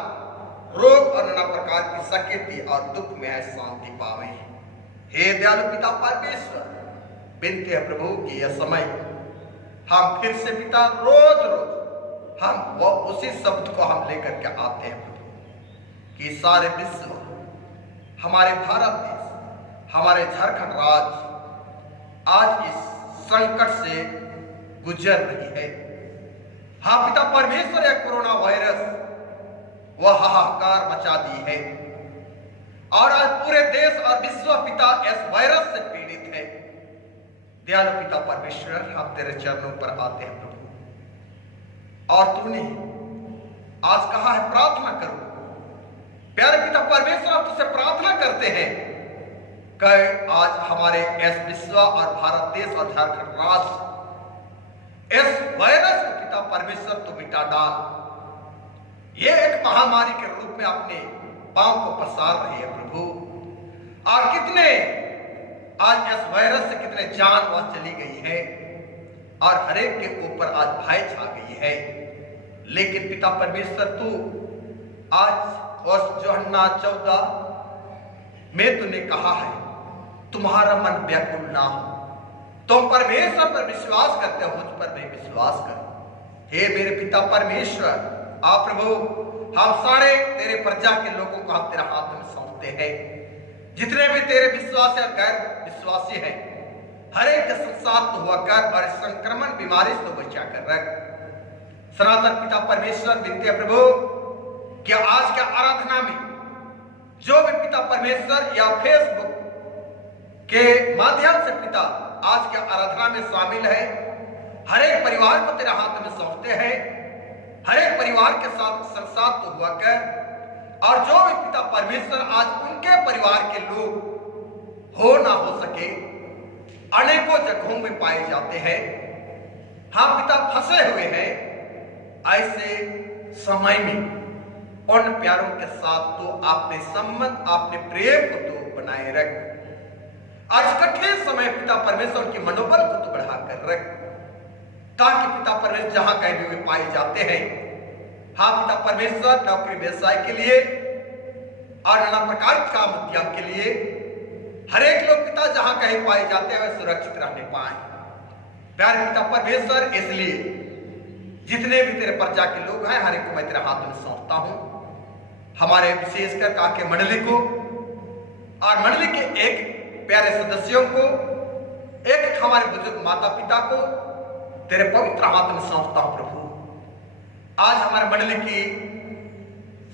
रोग और नाना प्रकार की सकेती और दुख में है शांति पावे। हे दयालु पिता परमेश्वर, विनती है प्रभु कि यह समय हम फिर से पिता रोज रोज हम वो उसी शब्द को हम लेकर के आते हैं प्रभु कि सारे विश्व, हमारे भारत देश, हमारे झारखंड राज्य आज इस संकट से गुजर रही है। हाँ पिता परमेश्वर, यह कोरोना वायरस वह हाहाकार मचा दी है और आज पूरे देश और विश्व पिता इस वायरस से पीड़ित है। दयालु पिता परमेश्वर, हम तेरे चरणों पर आते हैं प्रभु, और तूने आज कहा है प्रार्थना करो। प्यारे पिता परमेश्वर, हम तुझसे प्रार्थना करते हैं कि आज हमारे इस विश्व और भारत देश और झारखंड राज्य इस वायरस को पिता परमेश्वर तू मिटा डाल। ये एक महामारी के रूप में अपने पांव को पसार रही है प्रभु, और कितने आज इस वायरस से कितने जान वहां चली गई है और हरेक के ऊपर आज भय छा गई है। लेकिन पिता परमेश्वर, तू आज उस यूहन्ना 14 में तूने कहा है तुम्हारा मन व्याकुल ना हो, तुम परमेश्वर पर विश्वास करते हो, मुझ पर भी विश्वास करो। हे मेरे पिता परमेश्वर, आप प्रभु, हम सारे तेरे प्रजा के लोगों को हम तेरे हाथ में सौंपते हैं। जितने भी तेरे विश्वासी और गैर विश्वासी हैं, हर एक के साथ हुआ कर और संक्रमण बीमारी से बचा कर रख। सनातन पिता परमेश्वर, विनती है प्रभु कि आज के आराधना में जो भी पिता परमेश्वर या फेसबुक के माध्यम से पिता आज के आराधना में शामिल है, हर एक परिवार को तेरे हाथ में सौंपते हैं। हर एक परिवार के साथ संसार तो हुआ कर, और जो भी पिता परमेश्वर आज उनके परिवार के लोग हो ना हो सके अनेकों जगहों में पाए जाते हैं। हाँ पिता, फंसे हुए हैं। ऐसे समय में उन प्यारों के साथ तो आपने संबंध, आपने प्रेम को तो बनाए रख। आज कठिन समय पिता परमेश्वर की मनोबल को तो बढ़ाकर रख, ताकि पिता परमेश्वर जहां कहीं भी वे पाए जाते हैं, हाँ पिता परमेश्वर, नौकरी व्यवसाय के लिए और नाना प्रकार के काम उद्यम के लिए हर एक लोग पिता जहां कहीं पाए जाते हैं सुरक्षित रहने पाए। प्यारे पिता परमेश्वर, इसलिए जितने भी तेरे प्रजा के लोग हैं, हर एक को मैं तेरे हाथ में सौंपता हूं। हमारे विशेषकर काके मंडली को और मंडली के एक प्यारे सदस्यों को, एक हमारे बुजुर्ग माता पिता को तेरे पवित्र हाथ में सौंपता हूं प्रभु। आज हमारे मंडली की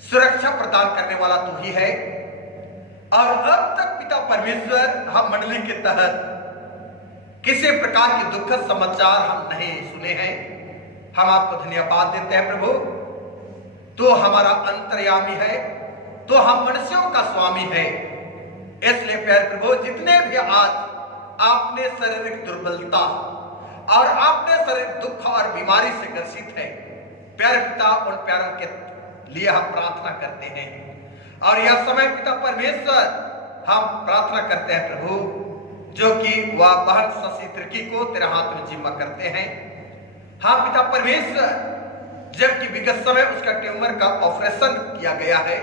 सुरक्षा प्रदान करने वाला तू ही है, और अब तक पिता परमेश्वर हम मंडली के तहत किसी प्रकार के दुखद समाचार हम नहीं सुने हैं। हम आपको धन्यवाद देते हैं प्रभु, तो हमारा अंतर्यामी है, तो हम मनुष्यों का स्वामी है। इसलिए प्यारे प्रभु, जितने भी आज आपने शारीरिक दुर्बलता और आपने शारीरिक दुख और बीमारी से ग्रसित है, प्यारे पिता, उन प्यारों के लिए हम प्रार्थना करते हैं। और यह समय पिता परमेश्वर हम प्रार्थना करते हैं प्रभु, जो कि वह बहन शशि तिर्की को तेरे हाथ में जिम्मा करते हैं। हाँ पिता परमेश्वर, जबकि विगत समय उसका ट्यूमर का ऑपरेशन किया गया है,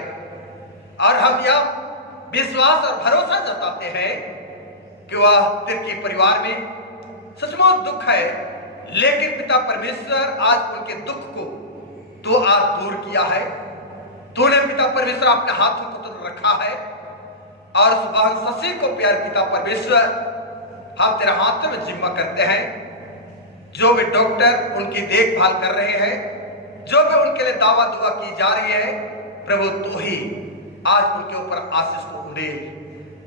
और हम यह विश्वास और भरोसा जताते हैं कि वह तिर्की परिवार में सचमुच दुख है, लेकिन पिता परमेश्वर आज उनके दुख को तो आज दूर किया है। तूने पिता परमेश्वर अपने हाथों को तो रखा है, और उस बहन शशि को प्यारे पिता परमेश्वर हम तेरे हाथों में जिम्मा करते हैं। जो भी डॉक्टर उनकी देखभाल कर रहे हैं, जो भी उनके लिए दावा दुआ की जा रही है, प्रभु तू ही आज उनके ऊपर आशीष को उड़ेल,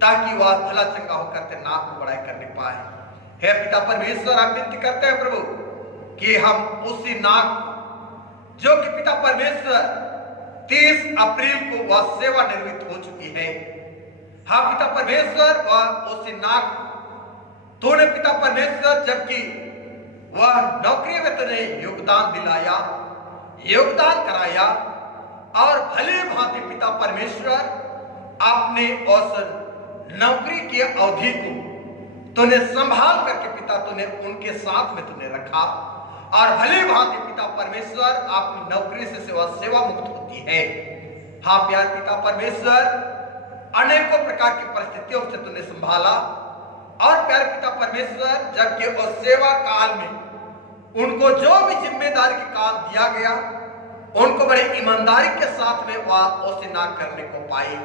ताकि वह भला चंगा होकर तेरे नाम को बड़ाई करने पाए। हे पिता परमेश्वर, हम विनती करते हैं प्रभु कि हम उसी नाक जो कि पिता परमेश्वर 30 अप्रैल को वह सेवानिवृत्त हो चुकी है, हाँ पिता परमेश्वर, वह उसी नाक तूने पिता परमेश्वर जबकि वह नौकरी में तूने योगदान दिलाया, योगदान कराया और भली भांति पिता परमेश्वर आपने उस नौकरी की अवधि को तूने संभाल करके पिता तूने उनके साथ में तूने रखा और भली भांति पिता परमेश्वर आपकी नौकरी से सेवा मुक्त होती है। हाँ प्यार पिता परमेश्वर, अनेकों प्रकार की परिस्थितियों से तूने संभाला और प्यार पिता परमेश्वर जबकि उस सेवा काल में उनको जो भी जिम्मेदारी का काम दिया गया उनको बड़े ईमानदारी के साथ में वह उसे ना करने को पाई।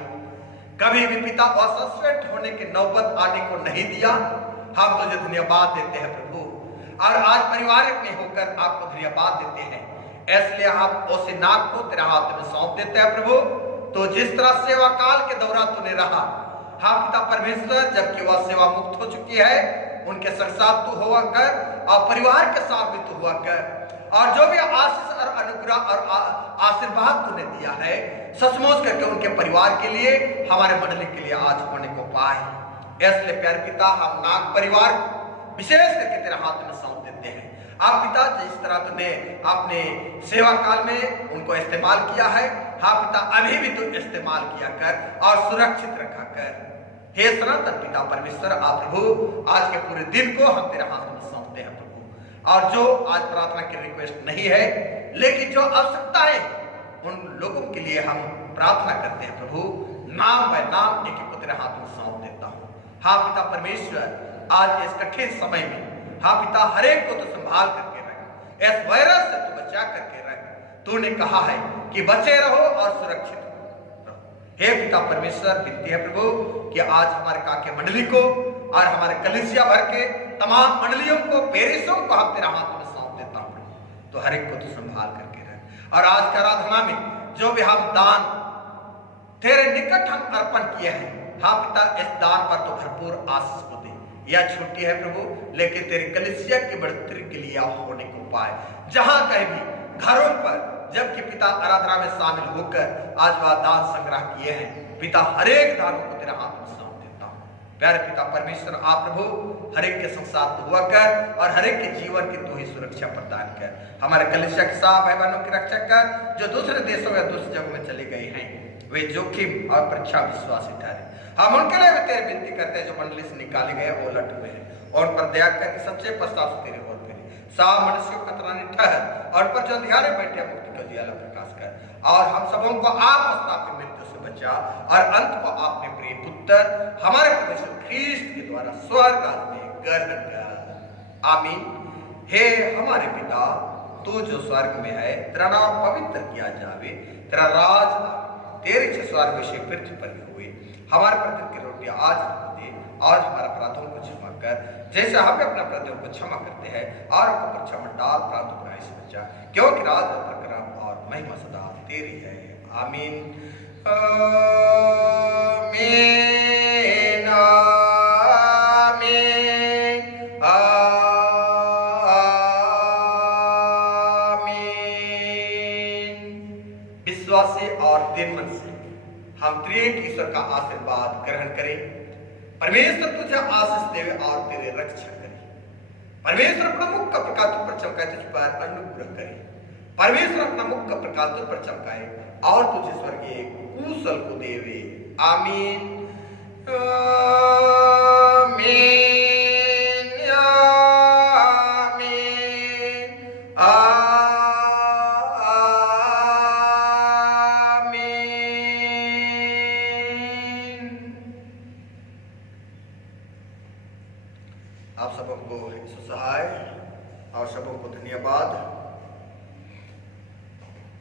कभी भी पिता असस्पेक्ट होने की नौबत आने को नहीं दिया। हम तुझे धन्यवाद देते हैं प्रभु और आज परिवार में होकर आपको धन्यवाद देते हैं, इसलिए हम उसे नाक को तेरे हाथ में सौंप देते हैं प्रभु। तो जिस तरह सेवा काल के दौरान तूने रहा, हाँ पिता परमेश्वर जबकि वह सेवा मुक्त हो चुकी है उनके साथ तू हुआ कर और परिवार के साथ भी तू हुआ कर और जो भी आशीष और अनुग्रह और आशीर्वाद तूने दिया है सचमुच करके उनके परिवार के लिए हमारे मंडली के लिए आज होने को पाए। इसलिए प्यारे पिता हम नाग परिवार विशेष करके तेरे हाथ में सौंप देते हैं। आप पिता जिस तरह तुमने अपने सेवा काल में उनको इस्तेमाल किया है, हाँ पिता अभी भी तू इस्तेमाल किया कर और सुरक्षित रखा कर। हे सनातन पिता परमेश्वर आप प्रभु आज के पूरे दिन को हम तेरे हाथ में सौंपते हैं प्रभु। और जो आज प्रार्थना की रिक्वेस्ट नहीं है लेकिन जो आवश्यकता है उन लोगों के लिए हम प्रार्थना करते हैं प्रभु, नाम बाय नाम एक को तेरे हाथ में सौंप देता हूँ। हाँ पिता परमेश्वर आज इस कठिन समय में हाँ पिता हर एक को तो संभाल करके रख, इस वायरस से तू बचा करके रख। तूने कहा है कि बचे रहो और सुरक्षित रहो। हे पिता परमेश्वर विनती है प्रभु कि आज हमारे काके मंडली को और हमारे कलीसिया भर के तमाम मंडलियों को पेरिसों को हम तेरे हाथ में सौंप देता हूँ। तो हर एक को तू संभाल करके रख और आज का आराधना में जो भी हम दान तेरे निकट हम अर्पण किए हैं, हाँ पिता इस दान पर तो भरपूर आशीष को दे। यह छुट्टी है प्रभु लेकिन तेरे कलीसिया की बढ़ोतरी के लिए होने को पाए। जहां कहीं भी घरों पर जबकि पिता आराधना में शामिल होकर आज वह दान संग्रह किए हैं, पिता हर एक दानों को तेरे हाथ में सौंप देता हूँ। प्यारे पिता परमेश्वर आप प्रभु हर एक के संसार हुआ कर और हर एक के जीवन की तू ही सुरक्षा प्रदान कर। हमारे कलीसिया के साथ भाई बहनों की रक्षा कर जो दूसरे देशों या दूसरी जगहों में चले गए हैं, वे जोखिम और परीक्षा विश्वासी ठहरे। हम उनके लिए भी तेरे विनती करते हैं जो मंडली से निकाले गए वो लट हुए हैं और उन पर दया करके सच्चे पश्चात से तेरे ओर फिरे। साफ मनुष्यों का त्राणी ठहर और पर जो ध्यान बैठे मुक्ति का जियाला प्रकाश कर और हम सबों को आप प्रस्ताव की मृत्यु से बचा और अंत को आपने प्रिय पुत्र हमारे परमेश्वर ख्रीस्त के द्वारा स्वर्ग राज्य में ग्रहण कर। आमीन। हे हमारे पिता तू जो स्वर्ग में है, तेरा नाम पवित्र किया जावे, तेरा राज तेरे इच्छा स्वर्ग विषय पृथ्वी पर भी हुए। हमारे प्रतिदिन की रोटी आज हमको दे और हमारे अपराधों को क्षमा कर जैसे हम अपने अपराधों को क्षमा करते हैं और हमको परीक्षा में डाल प्रांत बुराई से बचा, क्योंकि राज प्रकरण और महिमा सदा तेरी है। आमीन आमीन आमीन। विश्वासी और दिन मन से हम त्रिएक ईश्वर का आशीर्वाद ग्रहण करें। परमेश्वर तुझे आशीष देवे और तेरे रक्षा करे। परमेश्वर अपना मुख का प्रकाश तुझ पर चमकाए, तुझ पर अनुग्रह करे। परमेश्वर अपना मुख का प्रकाश तुझ पर चमकाए और तुझे स्वर्गीय कुशल को देवे। आमीन आमीन आप सबों को सहाय और सबों को धन्यवाद।